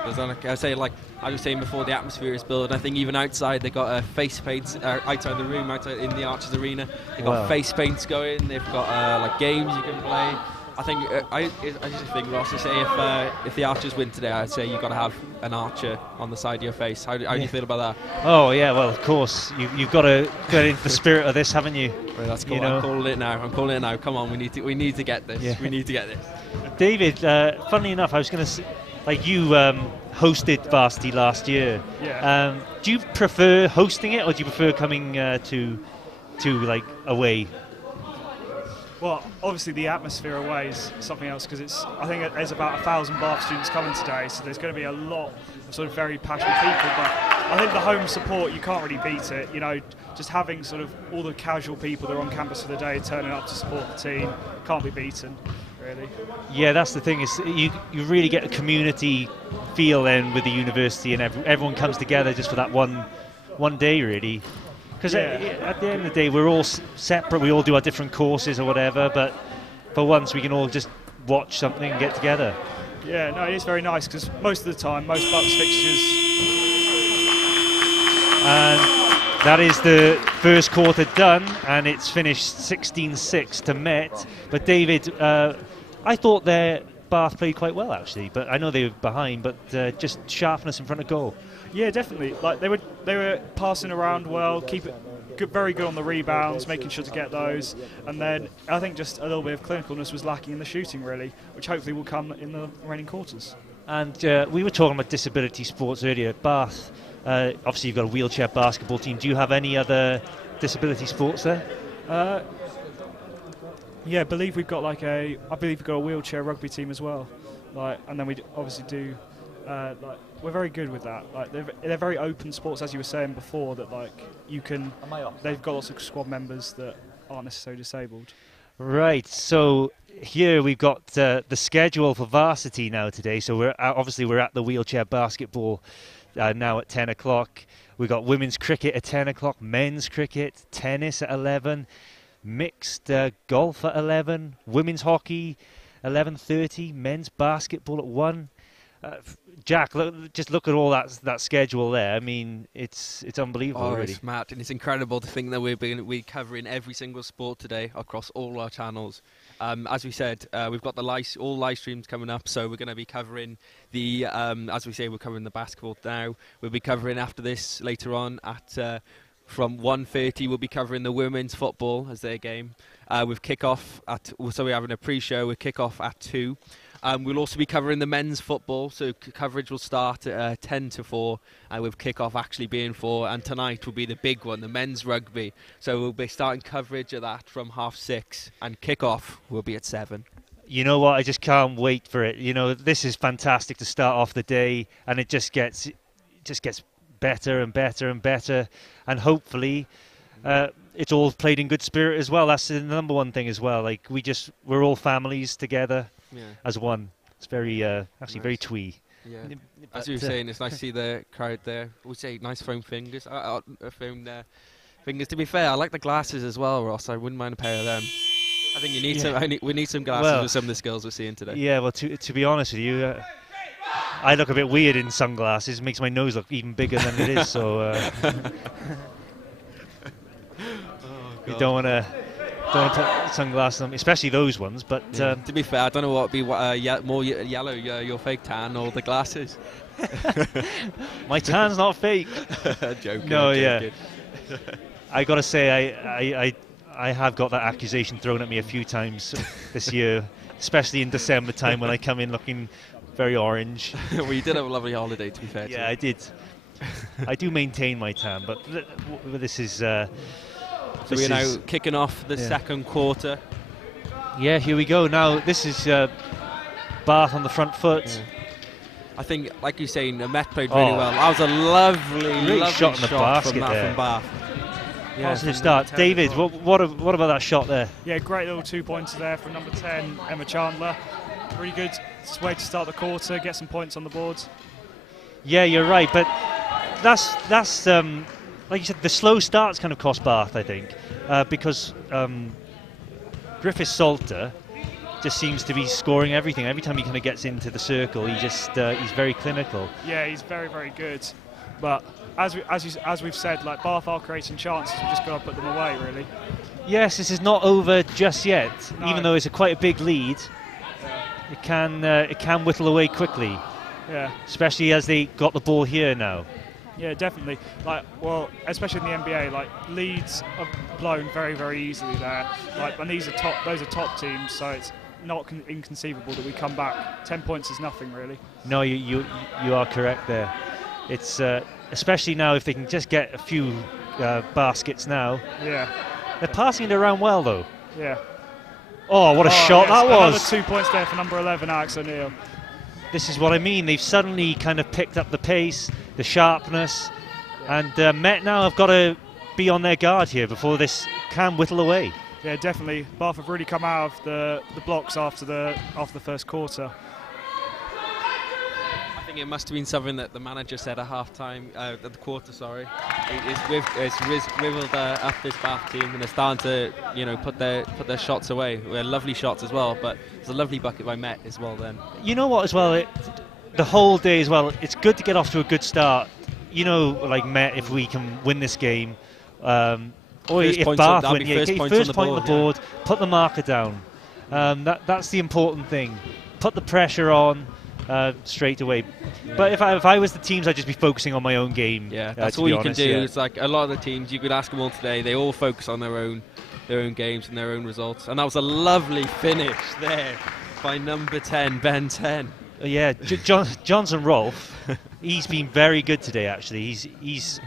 was unlucky. I say, like I was saying before, the atmosphere is built. I think even outside, they got face paints outside the room, outside in the Archers Arena. They've got face paints going. They've got like games you can play. I think I just think, Ross, to say if the Archers win today, I'd say you've got to have an archer on the side of your face. How do you feel about that? Oh yeah, well of course you've got to get into the spirit of this, haven't you? Well, that's cool. I'm calling it now. Come on, we need to get this. Yeah. We need to get this. David, funnily enough, I was going to say, like you hosted Varsity last year. Yeah. Do you prefer hosting it, or do you prefer coming to like away? Well, obviously the atmosphere away is something else, because I think there's about 1,000 Bath students coming today, so there's going to be a lot of sort of very passionate people. But I think the home support, you can't really beat it. You know, just having sort of all the casual people that are on campus for the day turning up to support the team can't be beaten, really. Yeah, that's the thing, is you really get a community feel then with the university, and everyone comes together just for that one day, really. Because at the end of the day, we're all separate. We all do our different courses or whatever. But for once, we can all just watch something and get together. Yeah, no, it is very nice, because most of the time, most Bucks fixtures. And that is the first quarter done, and it's finished 16-6 to Met. But David, I thought their Bath played quite well actually. But I know they were behind, but just sharpness in front of goal. Yeah, definitely. Like they were passing around well, keep it good, very good on the rebounds, making sure to get those. And then I think just a little bit of clinicalness was lacking in the shooting, really, which hopefully will come in the remaining quarters. And we were talking about disability sports earlier. Bath, obviously you've got a wheelchair basketball team. Do you have any other disability sports there? Yeah, I believe we've got a wheelchair rugby team as well. And then we obviously do. We're very good with that. Like they're very open sports, as you were saying before. That they've got lots of squad members that aren't necessarily disabled. Right. So here we've got the schedule for Varsity now today. So we're at the wheelchair basketball now at 10 o'clock. We've got women's cricket at 10 o'clock, men's cricket, tennis at 11, mixed golf at 11, women's hockey 11:30, men's basketball at 1. Jack, just look at all that schedule there. I mean, it's unbelievable, really. It's mad, and it's incredible to think that we're covering every single sport today across all our channels. As we said, we've got all live streams coming up, so we're going to be covering as we say, we're covering the basketball now. We'll be covering after this later on at from 1:30. We'll be covering the women's football as their game. With kick-off so we're having a pre-show with kick-off at 2. We'll also be covering the men's football, so coverage will start at 10 to 4, with kick-off actually being 4, and tonight will be the big one, the men's rugby. So we'll be starting coverage of that from 6:30, and kick-off will be at 7. You know what? I just can't wait for it. You know, this is fantastic to start off the day, and it just gets better and better and better, and hopefully it's all played in good spirit as well. That's the number one thing as well. Like we're all families together. Yeah. As one. It's very, actually nice. Very twee. Yeah. As you were saying, it's nice to see the crowd there. We say nice foam fingers. Foam fingers. To be fair, I like the glasses as well, Ross. I wouldn't mind a pair of them. I think you need some. We need some glasses with some of the skills we're seeing today. Yeah. Well, to be honest with you, I look a bit weird in sunglasses. It makes my nose look even bigger than it is. So you don't want to put sunglasses on, especially those ones. But to be fair, I don't know what would be more yellow, your fake tan or the glasses. My tan's not fake. Joking. No, joking. yeah. I got to say, I have got that accusation thrown at me a few times this year, especially in December time when I come in looking very orange. Well, you did have a lovely holiday, to be fair. Yeah, I did. I do maintain my tan, but this is... so we're now kicking off the second quarter. Yeah, here we go. Now, this is Bath on the front foot. Yeah. I think, like you're saying, the Met played really well. That was a lovely shot in the basket from Bath. Yeah, positive start. David, what about that shot there? Yeah, great little 2-pointer there from number 10, Emma Chandler. Really good way to start the quarter, get some points on the board. Yeah, you're right, but that's like you said, the slow starts kind of cost Bath, I think, because Griffith Salter just seems to be scoring everything. Every time he kind of gets into the circle, he's very clinical. Yeah, he's very, very good. But as we've said, like Bath are creating chances. We just got to put them away, really. Yes, this is not over just yet. No. Even though it's quite a big lead, it can whittle away quickly. Yeah. Especially as they got the ball here now. Yeah, definitely. Like, well, especially in the NBA, like leads are blown very, very easily there. Like, and those are top teams, so it's not inconceivable that we come back. 10 points is nothing, really. No, you are correct there. It's especially now if they can just get a few baskets now. Yeah. They're passing it around well, though. Yeah. Oh, what a shot that was! Another 2 points there for number 11, Alex O'Neill. This is what I mean. They've suddenly kind of picked up the pace, the sharpness, and Met now have got to be on their guard here before this can whittle away. Yeah, definitely. Bath have really come out of the blocks after the first quarter. I think it must have been something that the manager said at half-time, at the quarter, sorry. It's rivaled up this Bath team, and they're starting to, put their shots away. They're lovely shots as well, but it's a lovely bucket by Met as well then. You know what as well, the whole day as well, it's good to get off to a good start. Like Met, if we can win this game, or if Bath win, first point on the board, put the marker down. That's the important thing. Put the pressure on. Straight away, but if I was the teams, I'd just be focusing on my own game. Yeah, that's all you can do. It's like a lot of the teams, you could ask them all today. They all focus on their own games and their own results. And that was a lovely finish there by number 10, Ben 10. Yeah, Johnson Rolfe. He's been very good today. Actually, he's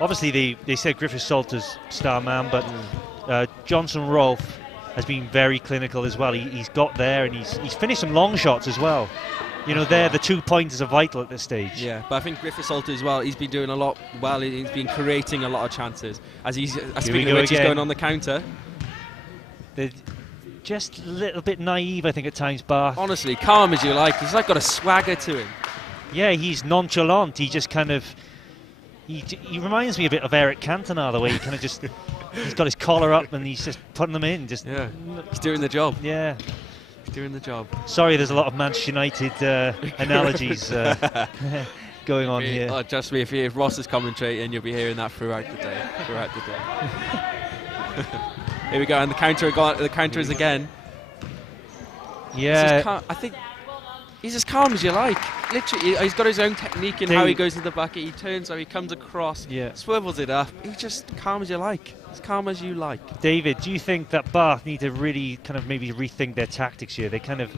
obviously they said Griffith Salter's star man, but Johnson Rolfe has been very clinical as well. He's got there and he's finished some long shots as well. The 2 pointers are vital at this stage. Yeah, but I think Griffith Salter as well, he's been doing a lot well. He's been creating a lot of chances. He's going on the counter. They're just a little bit naive, I think, at times, Bath. Honestly, calm as you like. He's like got a swagger to him. Yeah, he's nonchalant. He just kind of... He reminds me a bit of Eric Cantona, the way he kind of just... he's got his collar up and he's just putting them in. Yeah, he's doing the job. Yeah. Doing the job. Sorry, there's a lot of Manchester United analogies going on here. Oh, just me, if Ross is commentating, you'll be hearing that throughout the day. Here we go, and the counter is again. Yeah. I think he's as calm as you like. Literally, he's got his own technique in how he goes to the bucket. He turns, how he comes across, swivels it up. He's just calm as you like. As calm as you like. David, do you think that Bath need to really kind of maybe rethink their tactics here? They're kind of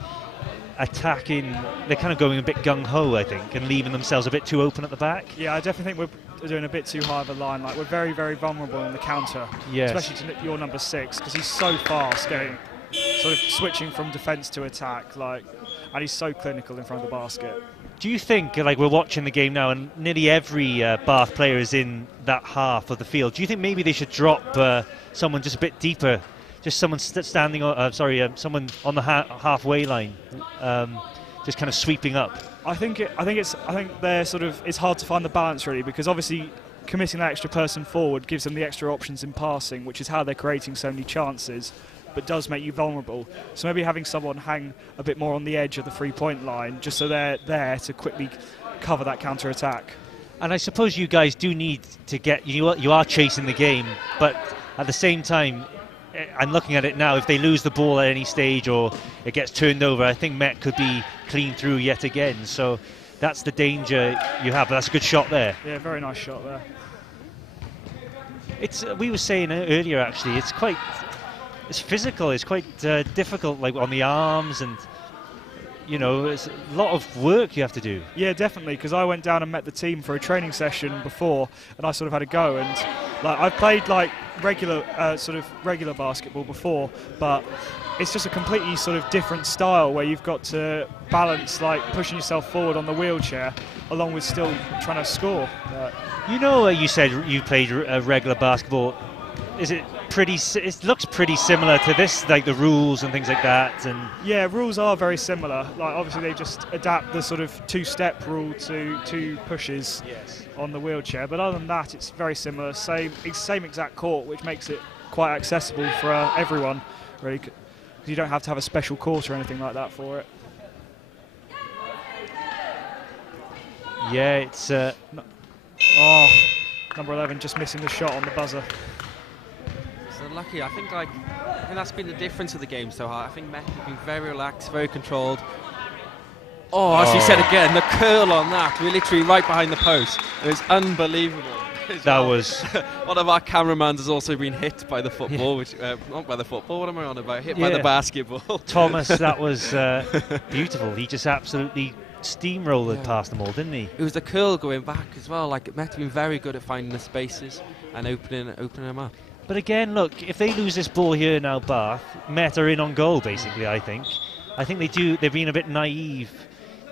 attacking, they're kind of going a bit gung-ho, I think, and leaving themselves a bit too open at the back. Yeah, I definitely think we're doing a bit too high of a line. Like, we're very, very vulnerable in the counter, especially to your number 6, because he's so fast, sort of switching from defence to attack, and he's so clinical in front of the basket. Do you think, like we're watching the game now, and nearly every Bath player is in that half of the field, do you think maybe they should drop someone just a bit deeper, just someone standing, someone on the halfway line, just kind of sweeping up? I think they're sort of, it's hard to find the balance really, because obviously committing that extra person forward gives them the extra options in passing, which is how they're creating so many chances. but does make you vulnerable. So maybe having someone hang a bit more on the edge of the 3-point line, just so they're there to quickly cover that counter-attack. And I suppose you guys do need to get, you are chasing the game, but at the same time, I'm looking at it now, if they lose the ball at any stage or it gets turned over, I think Met could be clean through yet again. So that's the danger you have, but that's a good shot there. Yeah, very nice shot there. We were saying earlier, actually, it's physical, it's quite difficult, like on the arms, and it's a lot of work you have to do. Yeah, definitely, because I went down and met the team for a training session before, and I sort of had a go, and I've played regular basketball before, but it's just a completely sort of different style where you've got to balance pushing yourself forward on the wheelchair along with still trying to score. You said you played regular basketball. Is it pretty? It looks pretty similar to this, like the rules and things like that. And yeah, rules are very similar. Obviously, they just adapt the sort of two-step rule to 2 pushes on the wheelchair. But other than that, it's very similar. Same exact court, which makes it quite accessible for everyone, really. Because you don't have to have a special court or anything like that for it. Yeah, it's. Number 11 just missing the shot on the buzzer. So lucky. I think that's been the difference of the game so far. I think Met have been very relaxed, very controlled. As you said again, the curl on that, we're literally right behind the post. It was unbelievable. That was... One of our cameramans has also been hit by the football, which not by the football, what am I on about? Hit by the basketball. Thomas, that was beautiful. He just absolutely steamrolled past them all, didn't he? It was the curl going back as well. Met have been very good at finding the spaces and opening them up. But again, look, if they lose this ball here now, Bath, Met are in on goal, basically, I think. I think they've been a bit naive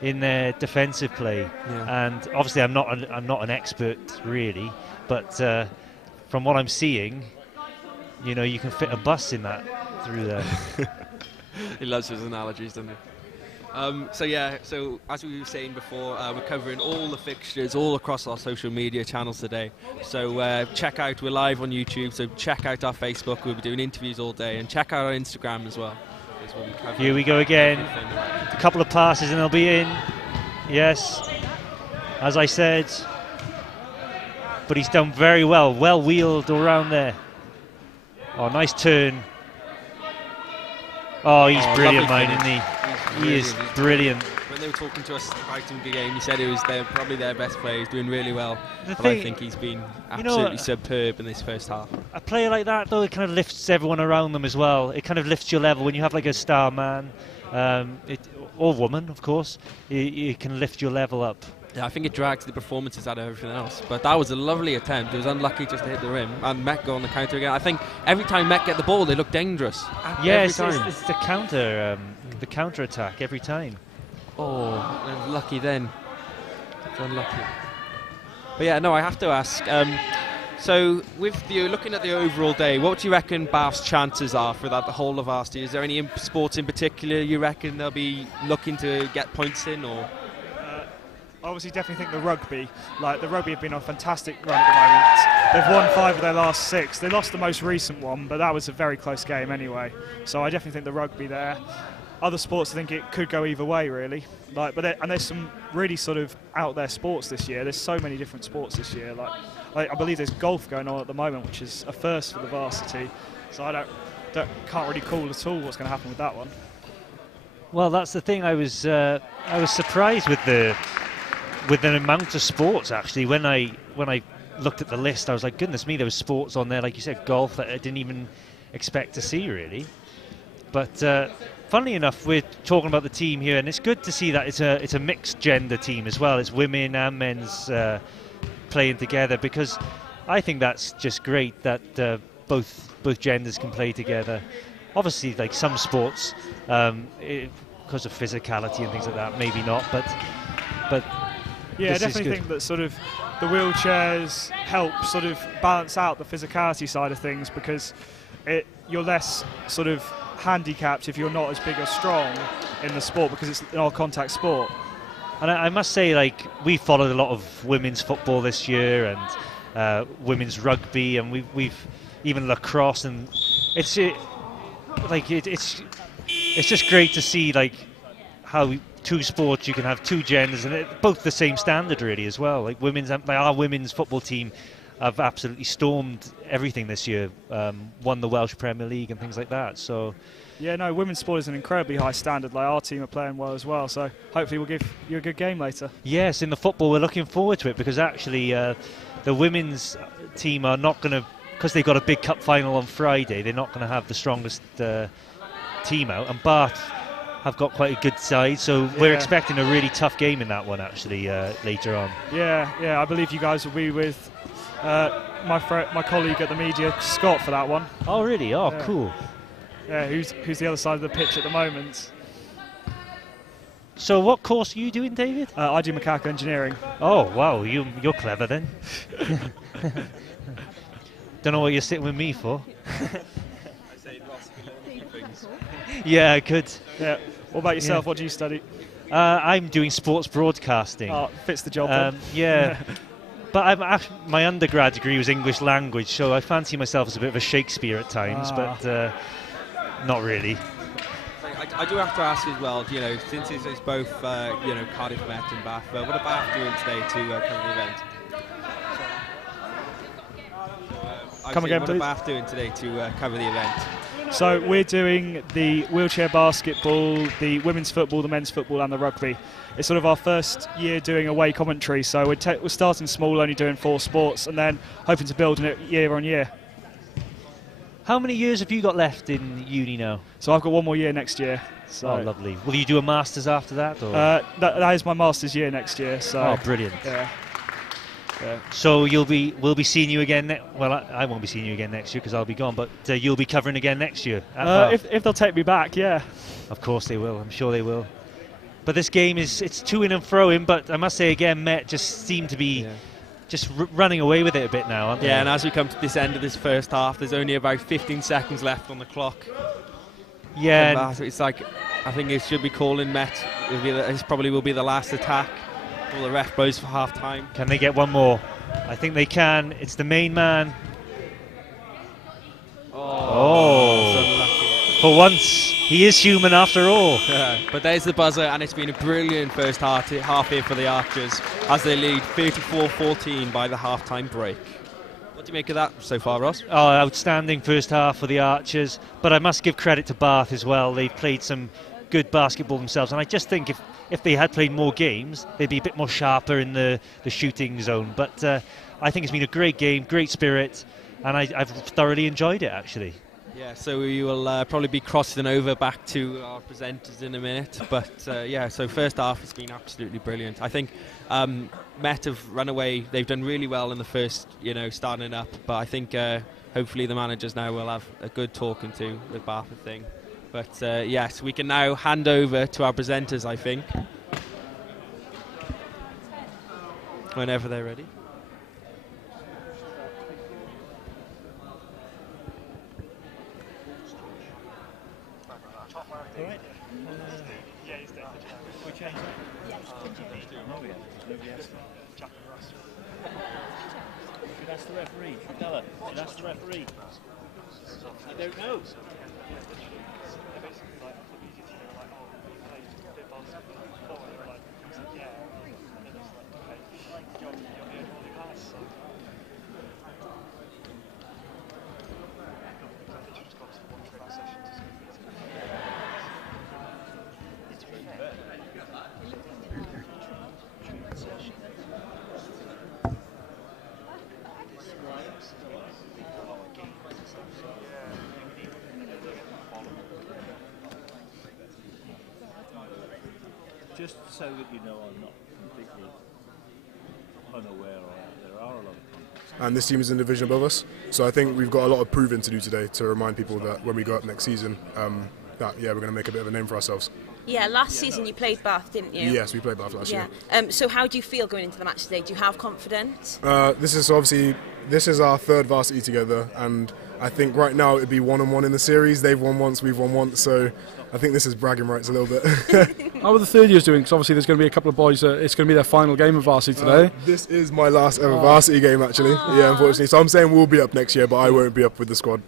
in their defensive play. Yeah. And obviously I'm not an expert, really, but from what I'm seeing, you can fit a bus in that through there. He loves his analogies, doesn't he? So as we were saying before, we're covering all the fixtures all across our social media channels today. So we're live on YouTube, so check out our Facebook, we'll be doing interviews all day, and check out our Instagram as well. Here we go again, a couple of passes and they'll be in. Yes, as I said, but he's done very well wheeled around there. Nice turn. He's brilliant, isn't he? He is brilliant. When they were talking to us about him in the game, he said it was probably their best player. He's doing really well. I think he's been absolutely superb in this first half. A player like that, though, it kind of lifts everyone around them as well. It kind of lifts your level when you have a star man, or woman, of course. It can lift your level up. Yeah, I think it drags the performances out of everything else. But that was a lovely attempt. It was unlucky just to hit the rim. And Met go on the counter again. I think every time Met get the ball, they look dangerous. Yes, it's the counter, the counter attack every time. Lucky then. It's unlucky. But yeah, no, I have to ask. So, with you looking at the overall day, what do you reckon Bath's chances are for the whole of Varsity? Is there any sports in particular you reckon they'll be looking to get points in, or? Obviously, definitely think the rugby. The rugby have been on a fantastic run at the moment. They've won 5 of their last 6. They lost the most recent one, but that was a very close game anyway. So I definitely think the rugby there. Other sports, I think it could go either way, really. And there's some really sort of out there sports this year. There's so many different sports this year. I believe there's golf going on at the moment, which is a first for the Varsity. So I can't really call at all what's going to happen with that one. Well, that's the thing. I was surprised with the amount of sports, actually. When I looked at the list, I was like, goodness me, there was sports on there, like you said, golf, that I didn't even expect to see, really. But funnily enough, we're talking about the team here, and it's good to see that it's a mixed gender team as well. It's women and men's playing together, because I think that's just great that both genders can play together. Obviously, like some sports, because of physicality and things like that, maybe not, but yeah, I definitely think that sort of the wheelchairs help sort of balance out the physicality side of things, because you're less sort of handicapped if you're not as big or strong in the sport, because it's an all-contact sport. And I must say, we followed a lot of women's football this year, and women's rugby, and we've even lacrosse, and like it's just great to see like how two sports you can have two genders and both the same standard really as well. Like our women's football team have absolutely stormed everything this year, won the Welsh Premier League and things like that. So. Yeah, no, women's sport is an incredibly high standard. Like our team are playing well as well, so hopefully we'll give you a good game later. Yes, in the football we're looking forward to it because actually the women's team are not going to, because they've got a big cup final on Friday, they're not going to have the strongest team out, and Bath have got quite a good side, so we're expecting a really tough game in that one actually later on. Yeah, I believe you guys will be with my colleague at the media, Scott, for that one. Oh really? Oh yeah. Cool. Yeah, who's the other side of the pitch at the moment. So what course are you doing, David? I do mechanical engineering. Oh wow, you're clever then. Don't know what you're sitting with me for. Yeah, I could. Yeah. What about yourself? What do you study? I'm doing sports broadcasting. Oh, fits the job then. Yeah. But my undergrad degree was English language, so I fancy myself as a bit of a Shakespeare at times, but not really. I do have to ask as well, you know, since it's both, you know, Cardiff Met and Bath, what are Bath doing today to cover the event? Come again, please. What are Bath doing today to cover the event? So we're doing the wheelchair basketball, the women's football, the men's football and the rugby. It's sort of our first year doing away commentary, so we're starting small, only doing 4 sports, and then hoping to build it year on year. How many years have you got left in uni now? So I've got 1 more year next year. So. Oh, lovely. Will you do a master's after that? Or? That is my master's year next year. So. Oh, brilliant. Yeah. So we'll be seeing you again. Well, I won't be seeing you again next year because I'll be gone. But you'll be covering again next year. If they'll take me back, yeah. Of course they will. I'm sure they will. But this game it's to in and fro in. But I must say again, Met just seem to be just running away with it a bit now, aren't they? Yeah, and as we come to this end of this first half, there's only about 15 seconds left on the clock. Yeah. It's like I think it should be calling Met. It probably will be the last attack. All the ref blows for half time. Can they get one more? I think they can. It's the main man. Oh. For once, he is human after all. But there's the buzzer, and it's been a brilliant first half here for the Archers as they lead 34-14 by the half-time break. What do you make of that so far, Ross? Oh, outstanding first half for the Archers. But I must give credit to Bath as well. They've played some good basketball themselves, and I just think if they had played more games, they'd be a bit more sharper in the shooting zone. But I think it's been a great game, great spirit, and I've thoroughly enjoyed it, actually. Yeah, so we will probably be crossing over back to our presenters in a minute. But yeah, so first half has been absolutely brilliant. I think Met have run away. They've done really well in the first, starting up. But I think hopefully the managers now will have a good talking to with Bath, I think. But yes, we can now hand over to our presenters, I think. Whenever they're ready. That's the referee. Tell her. That's the referee. I don't know. Just so that you know, I'm not completely unaware there are a lot of contacts. And this team is in the division above us, so I think we've got a lot of proving to do today to remind people that when we go up next season, we're going to make a bit of a name for ourselves. Yeah, last season you played Bath, didn't you? Yes, we played Bath last year. So how do you feel going into the match today? Do you have confidence? This is our third varsity together, and I think right now it'd be 1-1 in the series. They've won once, we've won once, so I think this is bragging rights a little bit. How are the third years doing? Because obviously there's going to be a couple of boys, it's going to be their final game of varsity today. This is my last ever varsity game, actually. Yeah, unfortunately. So I'm saying we'll be up next year, but I won't be up with the squad.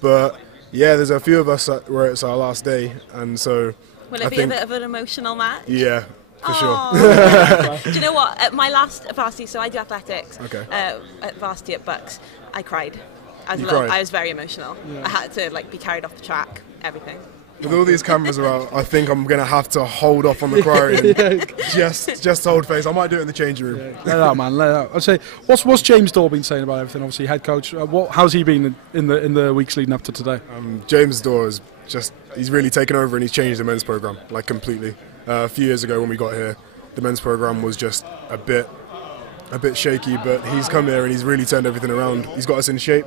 But Yeah, there's a few of us where it's our last day, and so Will it be a bit of an emotional match? Yeah, for sure. Do you know what? At my last varsity, so I do athletics. Okay. At varsity at Bucks, I cried. Cried? I was very emotional. Yeah. I had to be carried off the track. Everything. With all these cameras around, I think I'm going to have to hold off on the crying. just hold face. I might do it in the changing room. Let it out, man. Let it out. I'd say, what's James Dorr been saying about everything? Obviously, head coach. How's he been in the weeks leading up to today? James Dorr is he's really taken over and he's changed the men's program completely. A few years ago when we got here, the men's program was just a bit shaky, but he's come here and he's really turned everything around. He's got us in shape.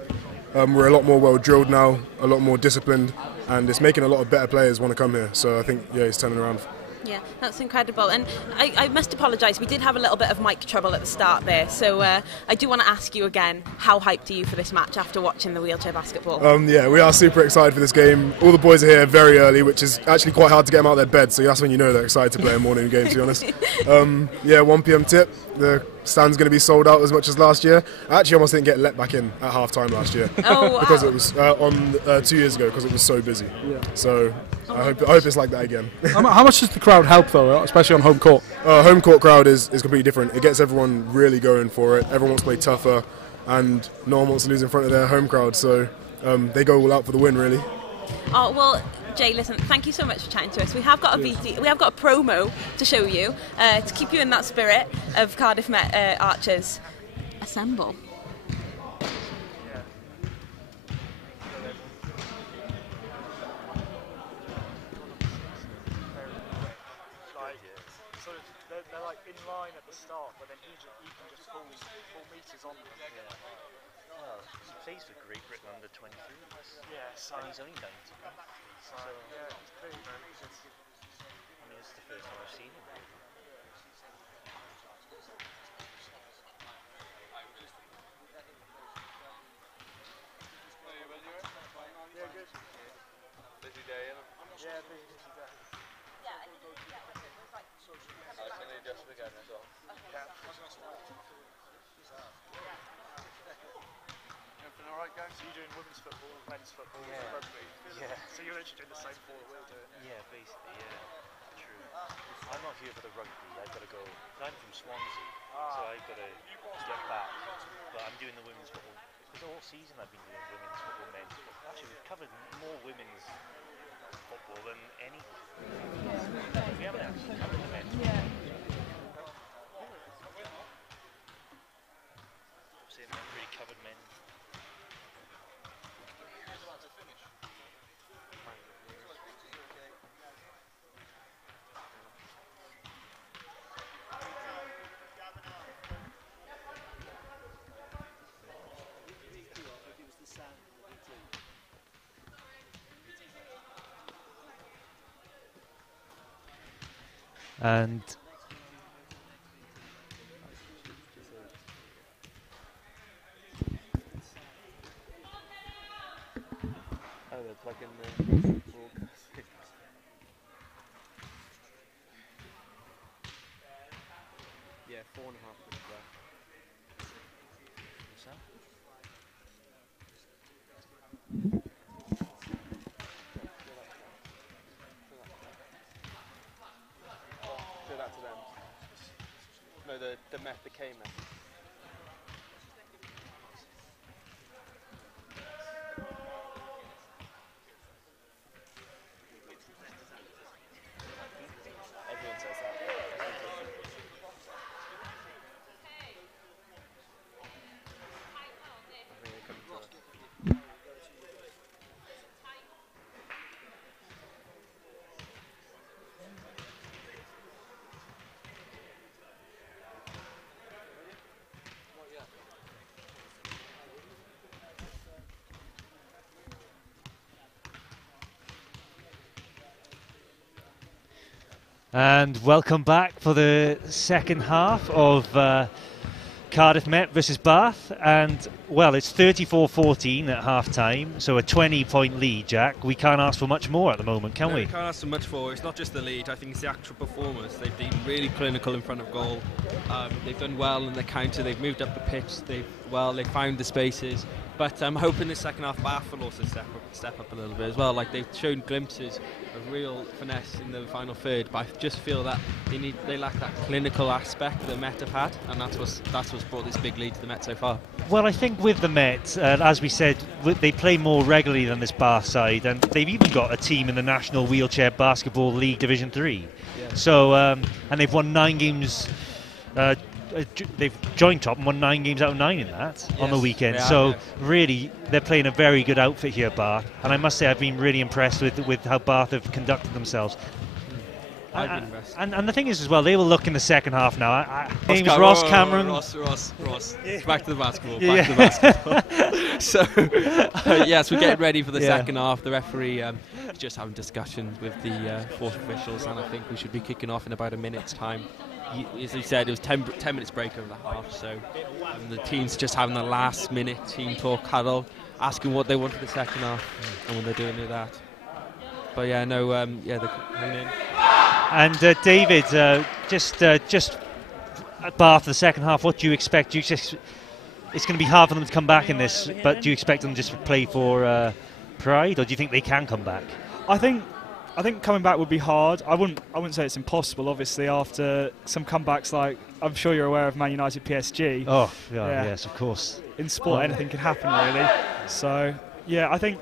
We're a lot more well drilled now, a lot more disciplined, and it's making a lot of better players want to come here. So I think, he's turning around. Yeah, that's incredible. And I must apologise, we did have a little bit of mic trouble at the start there, so I do want to ask you again, how hyped are you for this match after watching the wheelchair basketball? Yeah, we are super excited for this game. All the boys are here very early, which is actually quite hard to get them out of their bed, so that's when you know they're excited to play a morning game, to be honest. 1 p.m. tip. The stand's going to be sold out as much as last year. I actually almost didn't get let back in at half-time last year. Oh, wow. Because it was 2 years ago, because it was so busy. Yeah. So I hope it's like that again. How much does the crowd help, though, especially on home court? Home court crowd is completely different. It gets everyone really going for it. Everyone wants to play tougher, and no one wants to lose in front of their home crowd. So they go all out for the win, really. Oh, well, Jay, listen, thank you so much for chatting to us. We have got a promo to show you to keep you in that spirit of Cardiff Met Archers. Assemble. They're like in line at the start, but then you can just pull meters on them. Yeah. Well, he plays for Great Britain under 23s. Yes. And he's only 19. So yeah, it's very, very good. I mean, it's the first time I've seen him. Yeah, good. Busy day, yeah? Yeah, busy day. Everything alright, guys? So you're doing women's football, men's football, rugby? Yeah. So you're literally doing the same four that we're doing? Yeah, basically, yeah. True. I'm not here for the rugby, I've got to go. I'm from Swansea, so I've got to get back. But I'm doing the women's football. Because all season I've been doing women's football, men's football. Actually, we've covered more women's football than any. We haven't actually covered the men's football. Obviously, I've not really covered men. And they're plugging the broadcasting. Yeah, 4.5 minutes left. What's that? Show that to them. No, the Met, the K-Met. Everyone says that. I think they're coming to us. And welcome back for the second half of Cardiff Met versus Bath, and well, it's 34-14 at half-time, so a 20-point lead, Jack. We can't ask for much more at the moment, can we? We can't ask for much more. It's not just the lead, I think it's the actual performance. They've been really clinical in front of goal. They've done well in the counter, they've moved up the pitch, they've found the spaces. But I'm hoping the second half Bath will also step up a little bit as well. Like, they've shown glimpses of real finesse in the final third, but I just feel that they lack that clinical aspect the Met have had, and that's what's brought this big lead to the Met so far. Well, I think with the Met, as we said, they play more regularly than this Bath side, and they've even got a team in the National Wheelchair Basketball League Division 3. Yeah. So, and they've won 9 games. They've joined top and won 9 games out of 9 in that on the weekend. So really, they're playing a very good outfit here, Bath. And I must say, I've been really impressed with how Bath have conducted themselves. I've been impressed. And the thing is as well, they will look in the second half now. Name's Ross Cameron. Ross. Yeah. Back to the basketball. Back to the basketball. So, yes, we're getting ready for the second half. The referee is just having discussions with the fourth officials, and I think we should be kicking off in about a minute's time. As he said, it was 10 minutes break over the half, so the team's just having the last minute team talk huddle, asking what they want for the second half and when they're doing that. But yeah, no, they're coming in. And David, just Bath for the second half, what do you expect? It's going to be hard for them to come back in this, but do you expect them just to play for pride, or do you think they can come back? I think coming back would be hard. I wouldn't say it's impossible, obviously, after some comebacks like, I'm sure you're aware of Man United PSG. Oh, yes, of course. In sport, anything can happen, really. So, yeah, I think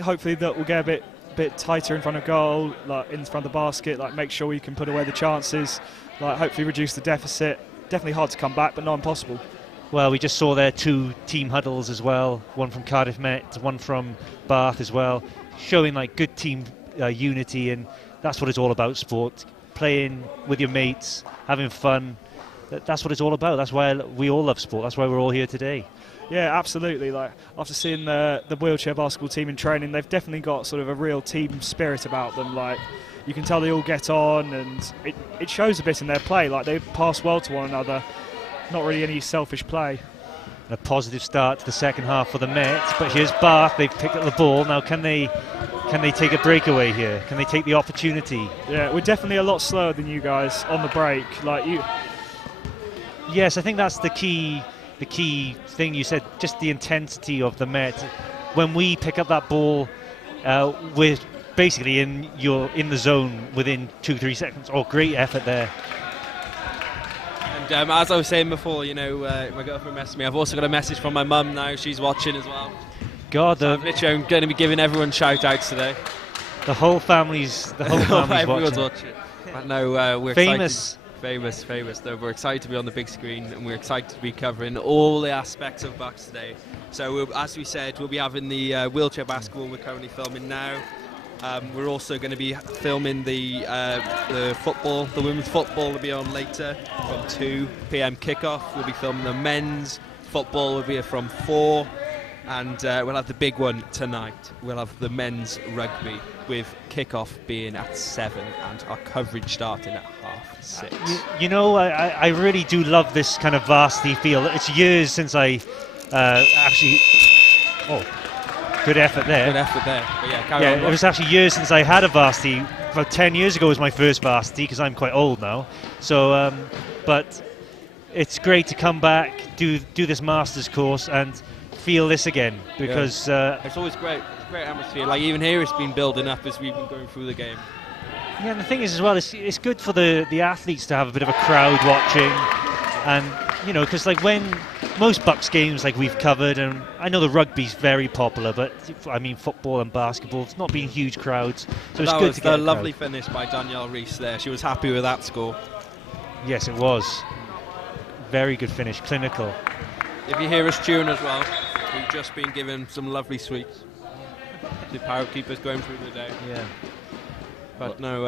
hopefully that we'll get a bit tighter in front of goal, like in front of the basket, like make sure we can put away the chances, like hopefully reduce the deficit. Definitely hard to come back, but not impossible. Well, we just saw their 2 team huddles as well, one from Cardiff Met, one from Bath as well, showing like good team unity, and that's what it's all about, sport. Playing with your mates, having fun, that's what it's all about. That's why we all love sport. That's why we're all here today. Yeah, absolutely. Like, after seeing the wheelchair basketball team in training, they've definitely got sort of a real team spirit about them. Like, you can tell they all get on, and it shows a bit in their play. Like, they pass well to one another, not really any selfish play. A positive start to the second half for the Met, but here's Bath. They've picked up the ball. Now can they take a breakaway here? Can they take the opportunity? Yeah, we're definitely a lot slower than you guys on the break. Like you. Yes, I think that's the key thing you said, just the intensity of the Met. When we pick up that ball, we're basically in the zone within 2-3 seconds. Oh, great effort there. And as I was saying before, my girlfriend messaged me. I've also got a message from my mum now. She's watching as well. God, so I'm going to be giving everyone shout-outs today. The whole family's everyone's watching. But no, we're famous. Famous. No, we're excited to be on the big screen, and we're excited to be covering all the aspects of Bucks today. So, as we said, we'll be having the wheelchair basketball we're currently filming now. We're also going to be filming the football, the women's football will be on later from 2 p.m. kickoff. We'll be filming the men's football will be from 4, and we'll have the big one tonight. We'll have the men's rugby with kickoff being at 7 and our coverage starting at 6:30. I really do love this kind of varsity feel. It's years since I actually. Oh. Good effort there. But yeah, it was actually years since I had a varsity. About 10 years ago was my first varsity, because I'm quite old now. So, but it's great to come back, do this master's course, and feel this again, because it's always great. It's a great atmosphere. Like, even here, it's been building up as we've been going through the game. Yeah, and the thing is as well, it's good for the athletes to have a bit of a crowd watching, and because like when most Bucks games like we've covered, and I know the rugby's very popular, but I mean football and basketball, it's not been huge crowds, so it's good to get a lovely finish by Danielle Rees there. She was happy with that score. Yes, it was. Very good finish, clinical. If you hear us cheering as well, we've just been given some lovely sweets. The power keepers going through the day. Yeah. But no,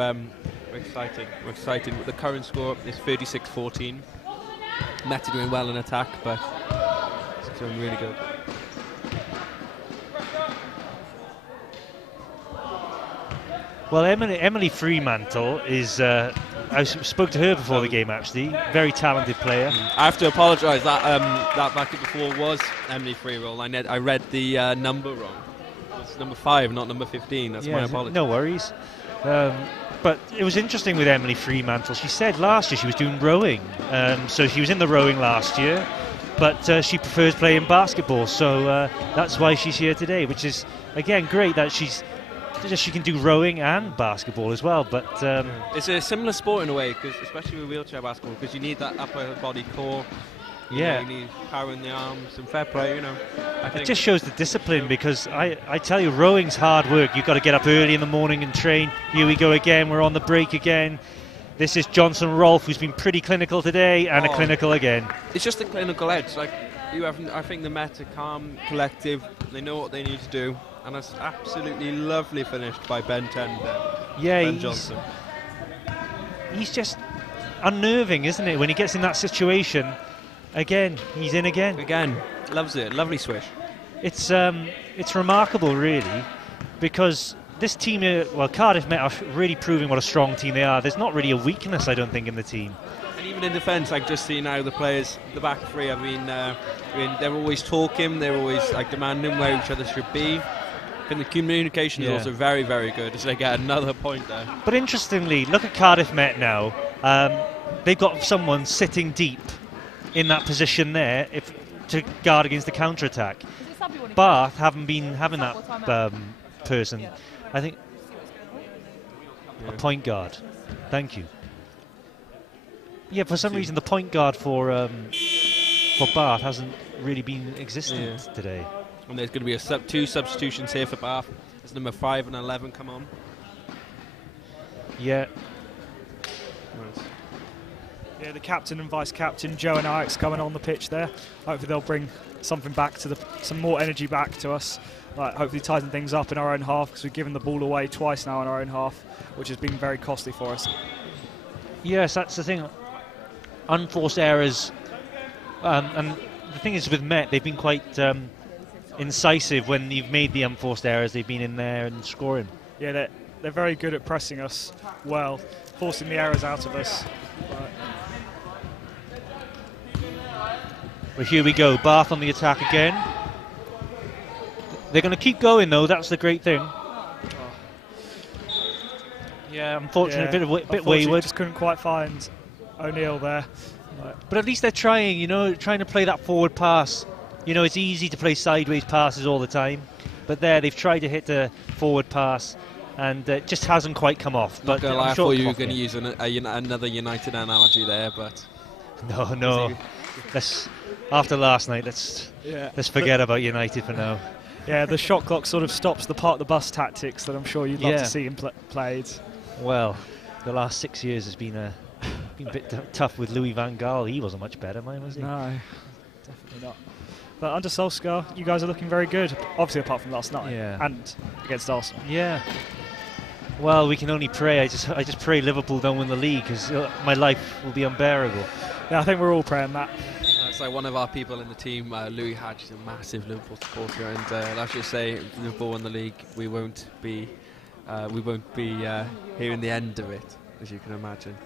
we're excited. We're excited. The current score is 36-14. Met are doing well in attack, but it's doing really good. Well, Emily Fremantle is I spoke to her before the game, actually. Very talented player. I have to apologise. That bracket before was Emily Freeroll. I read the number wrong. It's number 5, not number 15. That's my apology. No worries. But it was interesting with Emily Fremantle. She said last year she was doing rowing. So she was in the rowing last year, but she prefers playing basketball. So that's why she's here today, which is, again, great that she can do rowing and basketball as well. But it's a similar sport in a way, because especially with wheelchair basketball, because you need that upper body core. You need power in the arms and fair play, It just shows the discipline, because I tell you, rowing's hard work. You've got to get up early in the morning and train. Here we go again, we're on the break again. This is Johnson Rolfe, who's been pretty clinical today, and a clinical again. It's just the clinical edge. I think the Met are calm, collective, they know what they need to do, and it's absolutely lovely finished by Ben Johnson. He's just unnerving, isn't it, when he gets in that situation. Again, he's in again. Again, loves it. Lovely swish. It's remarkable, really, because this team, Cardiff Met are really proving what a strong team they are. There's not really a weakness, I don't think, in the team. And even in defence, I've just seen how the players, the back three, they're always talking, they're always demanding where each other should be. And the communication is also very, very good, as they get another point there. But interestingly, look at Cardiff Met now. They've got someone sitting deep in that position there to guard against the counter-attack. Bath haven't been having that person. I think a point guard. Thank you. Yeah, for some reason the point guard for Bath hasn't really been existent today. And there's going to be two substitutions here for Bath. As number 5 and 11 come on. Yeah. Nice. Yeah, the captain and vice captain, Joe and Alex, coming on the pitch there. Hopefully they'll bring something back to some more energy back to us. Hopefully tighten things up in our own half, because we've given the ball away twice now in our own half, which has been very costly for us. Yes, that's the thing. Unforced errors. And the thing is with Met, they've been quite incisive when you've made the unforced errors. They've been in there and scoring. Yeah, they're very good at pressing us well, forcing the errors out of us. Well, here we go. Bath on the attack again. They're going to keep going, though. That's the great thing. Yeah, unfortunately, a bit wayward. Just couldn't quite find O'Neill there. But at least they're trying, trying to play that forward pass. It's easy to play sideways passes all the time. But there, they've tried to hit the forward pass, and it just hasn't quite come off. Not going to lie, I thought you were going to use another United analogy there, but... No. After last night, let's forget about United for now. Yeah, the shot clock sort of stops the park the bus tactics that I'm sure you'd love to see him played. Well, the last 6 years has been a bit tough with Louis van Gaal. He wasn't much better, was he? No, definitely not. But under Solskjaer, you guys are looking very good. Obviously, apart from last night and against Arsenal. Yeah. Well, we can only pray. I just pray Liverpool don't win the league, because my life will be unbearable. Yeah, I think we're all praying that. It's like one of our people in the team, Louis Hatch, is a massive Liverpool supporter, and let's just say, if Liverpool win the league, we won't be hearing the end of it, as you can imagine.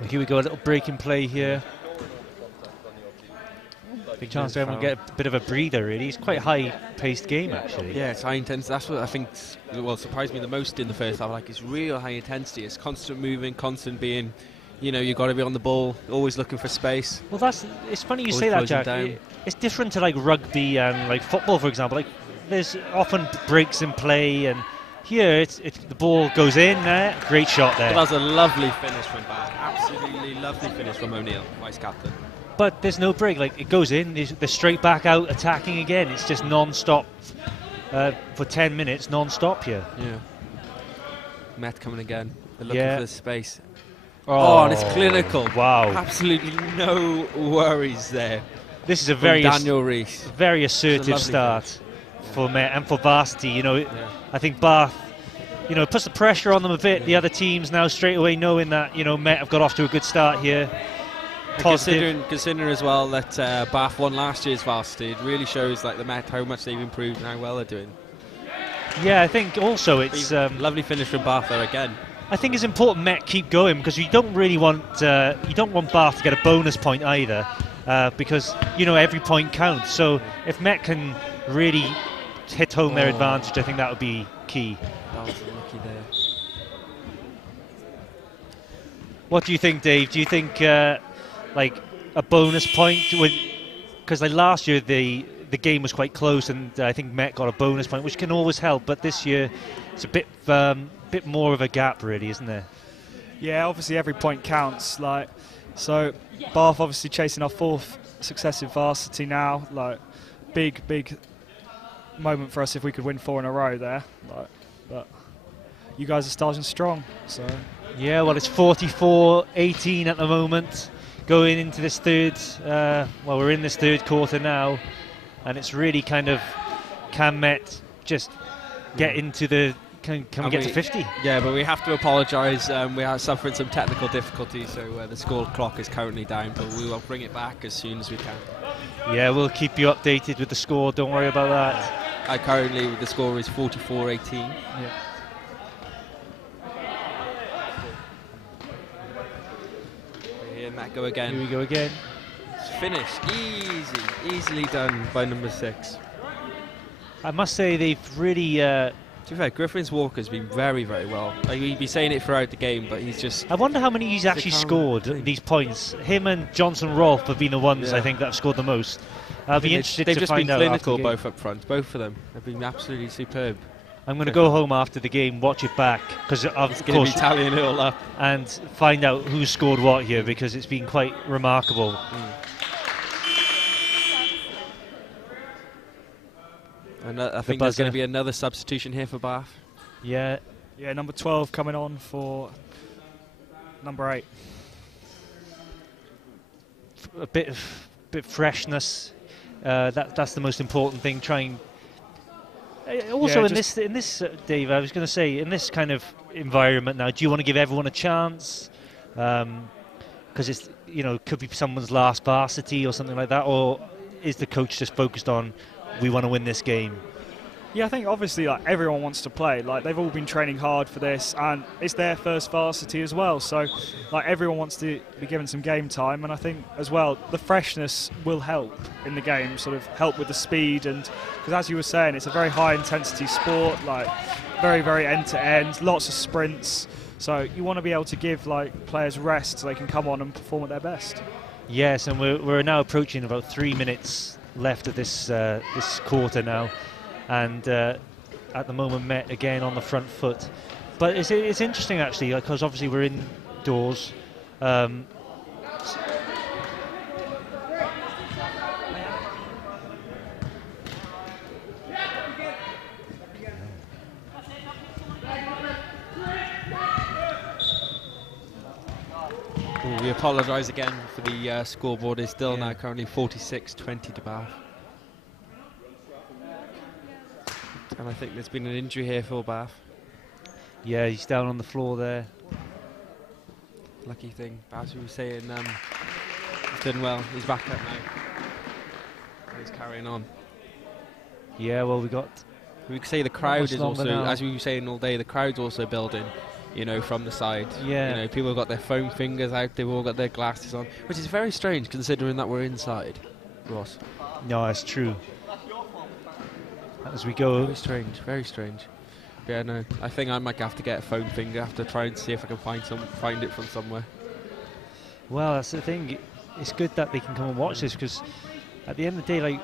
Well, here we go, a little break in play here. Big chance to everyone get a bit of a breather, really. It's quite a high-paced game, actually. Yeah, it's high intensity. That's what I think surprised me the most in the first half. It's real high intensity. It's constant moving, constant being... you've got to be on the ball, always looking for space. Well, it's funny you say that, Jack. It's different to rugby and football, for example. There's often breaks in play, and here the ball goes in there. Great shot there. Well, that was a lovely finish from Bath. Absolutely lovely finish from O'Neill, vice captain. But there's no break. It goes in, they're straight back out attacking again. It's just non-stop for 10 minutes, non-stop here. Yeah. Met coming again. They're looking for the space. Oh, and it's clinical. Wow. Absolutely no worries there. This is a very Daniel Rees. Very assertive start for Met and for Varsity. I think Bath, puts the pressure on them a bit. The other teams now straight away knowing that, Met have got off to a good start here. Considering as well that Bath won last year's Varsity, it really shows the Met how much they've improved and how well they're doing. Yeah, I think also it's lovely finish from Bath there again. I think it's important Met keep going, because you don't want Bath to get a bonus point either, because every point counts. So if Met can really hit home their advantage, I think that would be key. That was lucky there. What do you think, Dave? Do you think like a bonus point because like last year the game was quite close, and I think Met got a bonus point, which can always help, but this year it's a bit more of a gap, really, isn't there? Yeah, obviously every point counts. So Bath obviously chasing our 4th successive varsity now. Big moment for us if we could win 4 in a row there. But you guys are starting strong. So yeah, well, it's 44-18 at the moment, going into this we're in this third quarter now, and it's really kind of, can Met just get into the. Can we get to 50? Yeah, but we have to apologise. We are suffering some technical difficulties, so the score clock is currently down, but we will bring it back as soon as we can. Yeah, we'll keep you updated with the score. Don't worry about that. Currently, the score is 44-18. Yeah. Here Matt go again. Here we go again. It's finished. Easily done by number 6. I must say they've really. To be fair, Griffin's Walker's been very, very well. He'd be saying it throughout the game, but he's just. I wonder how many he's actually scored these points. Him and Johnson Rolfe have been the ones I think that have scored the most. I'll be interested to find out. They've just been clinical both up front. Both of them have been absolutely superb. I'm going to go home after the game, watch it back, because of course be tallying it all up, and find out who scored what here, because it's been quite remarkable. And I think there's going to be another substitution here for Bath. Yeah. Yeah, number 12 coming on for number 8. A bit freshness. That's the most important thing. Trying. Also, in this, Dave, I was going to say, in this kind of environment now, do you want to give everyone a chance? Because it's could be someone's last varsity or something like that, or is the coach just focused on, we want to win this game? Yeah, I think obviously everyone wants to play. They've all been training hard for this, and it's their first varsity as well. So everyone wants to be given some game time, and I think as well the freshness will help in the game, sort of help with the speed, and because as you were saying, it's a very high intensity sport, very, very end to end, lots of sprints. So you want to be able to give players rest so they can come on and perform at their best. Yes, and we're now approaching about 3 minutes left of this quarter now, and at the moment Met again on the front foot, but it's interesting actually, because obviously we're indoors. We apologise again for the scoreboard. Is still now currently 46-20 to Bath. And I think there's been an injury here for Bath. Yeah, he's down on the floor there. Lucky thing. As we were saying, he's done well. He's back up now. He's carrying on. Yeah, well, we could say the crowd is also, now, as we were saying all day, the crowd's also building, from the side. Yeah. People have got their foam fingers out, they've all got their glasses on, which is very strange considering that we're inside, Ross. No, it's true. As we go. Very strange, very strange. Yeah, no, I think I might have to get a foam finger. I have to try and see if I can find it from somewhere. Well, that's the thing. It's good that they can come and watch this, because at the end of the day,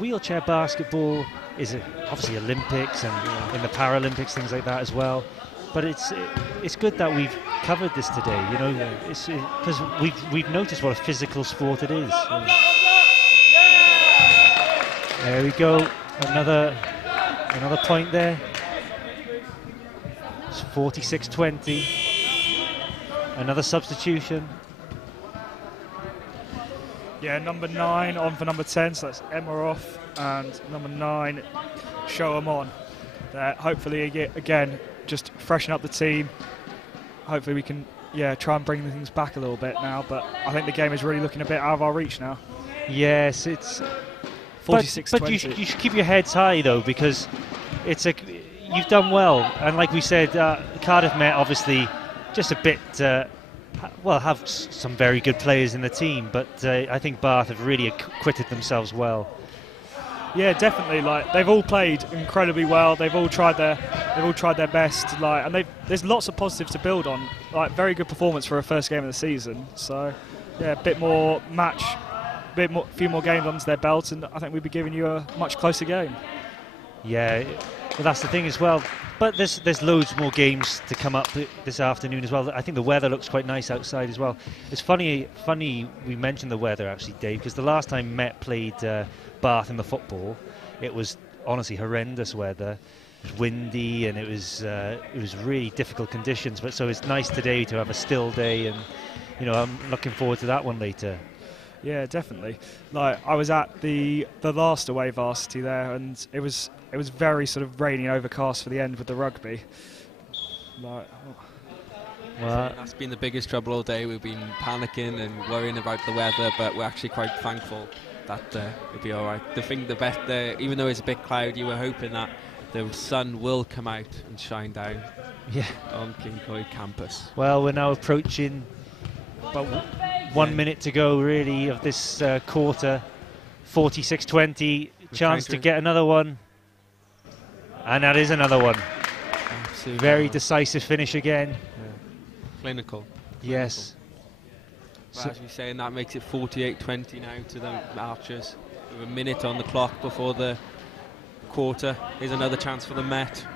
wheelchair basketball is obviously Olympics and in the Paralympics, things like that as well. But it's good that we've covered this today. It's because we've noticed what a physical sport it is. There we go. Another point there. It's 46-20. Another substitution. Yeah, number 9 on for number 10, so that's Emma off, and number 9, show 'em on. Hopefully, again, just freshen up the team. Hopefully we can, try and bring things back a little bit now, but I think the game is really looking a bit out of our reach now. Yes, it's 46-20. But you should keep your heads high, though, because you've done well. And like we said, Cardiff Met obviously just a bit, have some very good players in the team, but I think Bath have really acquitted themselves well. Yeah, definitely. Like, they've all played incredibly well. They've all tried their best. Like, and there's lots of positives to build on. Like, very good performance for a first game of the season. So, yeah, a bit more match, few more games onto their belt, and I think we'd be giving you a much closer game. Yeah, well, that's the thing as well. But there's loads more games to come up this afternoon as well. I think the weather looks quite nice outside as well. It's funny we mentioned the weather actually, Dave, because the last time Met played Bath in the football, it was honestly horrendous weather. It was windy and it was really difficult conditions. But so it's nice today to have a still day, and I'm looking forward to that one later. Yeah, definitely. Like, I was at the last away Varsity there, and it was very sort of rainy and overcast for the end with the rugby. Like, well, that's been the biggest trouble all day. We've been panicking and worrying about the weather, but we're actually quite thankful that it'll be all right. Even though it's a bit cloudy, we're hoping that the sun will come out and shine down on King Coy campus. Well, we're now approaching about 1 minute to go, really, of this quarter. 46-20, chance to get another one. And that is another one. Absolutely. Very decisive finish again. Yeah. Clinical. Yes. Well, as we say, and that makes it 48-20 now to the Archers. With a minute on the clock before the quarter. Here's another chance for the Met.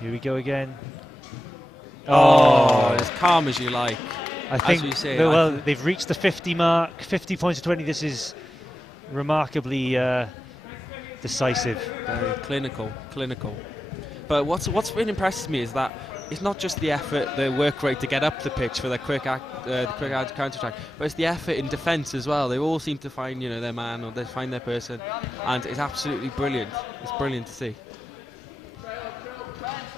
Here we go again. Oh, as calm as you like. I think, they've reached the 50 mark, 50 points to 20. This is remarkably decisive. Very clinical. But what's really impresses me is that it's not just the effort, the work rate to get up the pitch for the quick counter-attack, but it's the effort in defence as well. They all seem to find their man, or they find their person, and it's absolutely brilliant. It's brilliant to see.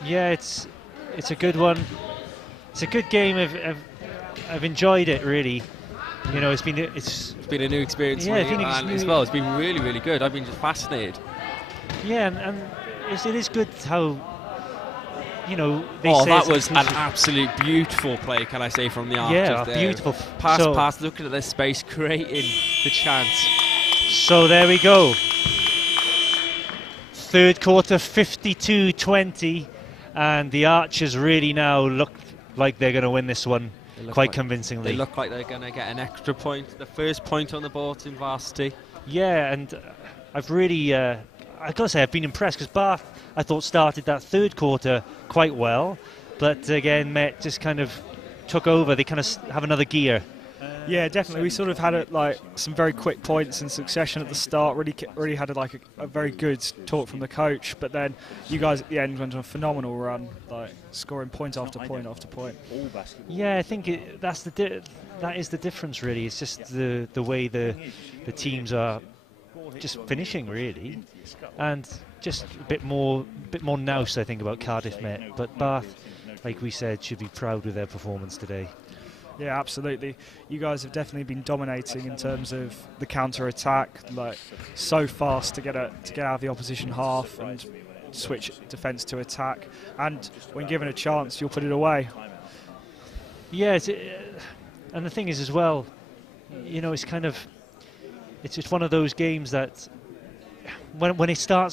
Yeah, it's a good one. It's a good game. I've enjoyed it, really. It's been a new experience for me, and as well, it's been really, really good. I've been just fascinated. Yeah, and it is good how, that was an absolute beautiful play, can I say, from the Archers. Yeah, there. Beautiful. Pass, looking at their space, creating the chance. So there we go. Third quarter, 52-20, and the Archers really now look like they're going to win this one quite convincingly. They look like they're going to get an extra point, the first point on the board in Varsity. Yeah, and I've really, I've got to say, I've been impressed, because Bath, I thought, started that third quarter quite well, but again, Met just kind of took over. They kind of have another gear. Yeah, definitely. We sort of had some very quick points in succession at the start. Really had a very good talk from the coach. But then you guys at the end went on a phenomenal run, scoring point after point after point. Yeah, I think that is the difference, really. It's just the way the teams are just finishing, really, and just a bit more nous, I think, about Cardiff Met. But Bath, like we said, should be proud with their performance today. Yeah, absolutely. You guys have definitely been dominating in terms of the counter-attack, so fast to get out of the opposition half and switch defence to attack. And when given a chance, you'll put it away. Yeah, and the thing is as well, it's kind of, it's one of those games that when you start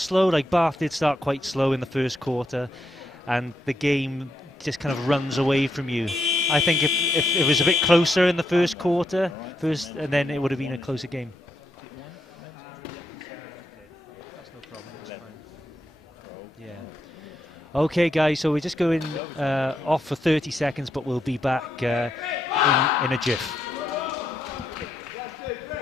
slow, like Bath did start quite slow in the first quarter, and the game just kind of runs away from you. I think if it was a bit closer in the first quarter, and then it would have been a closer game. Yeah. Okay, guys, so we're just going off for 30 seconds, but we'll be back in a jiff.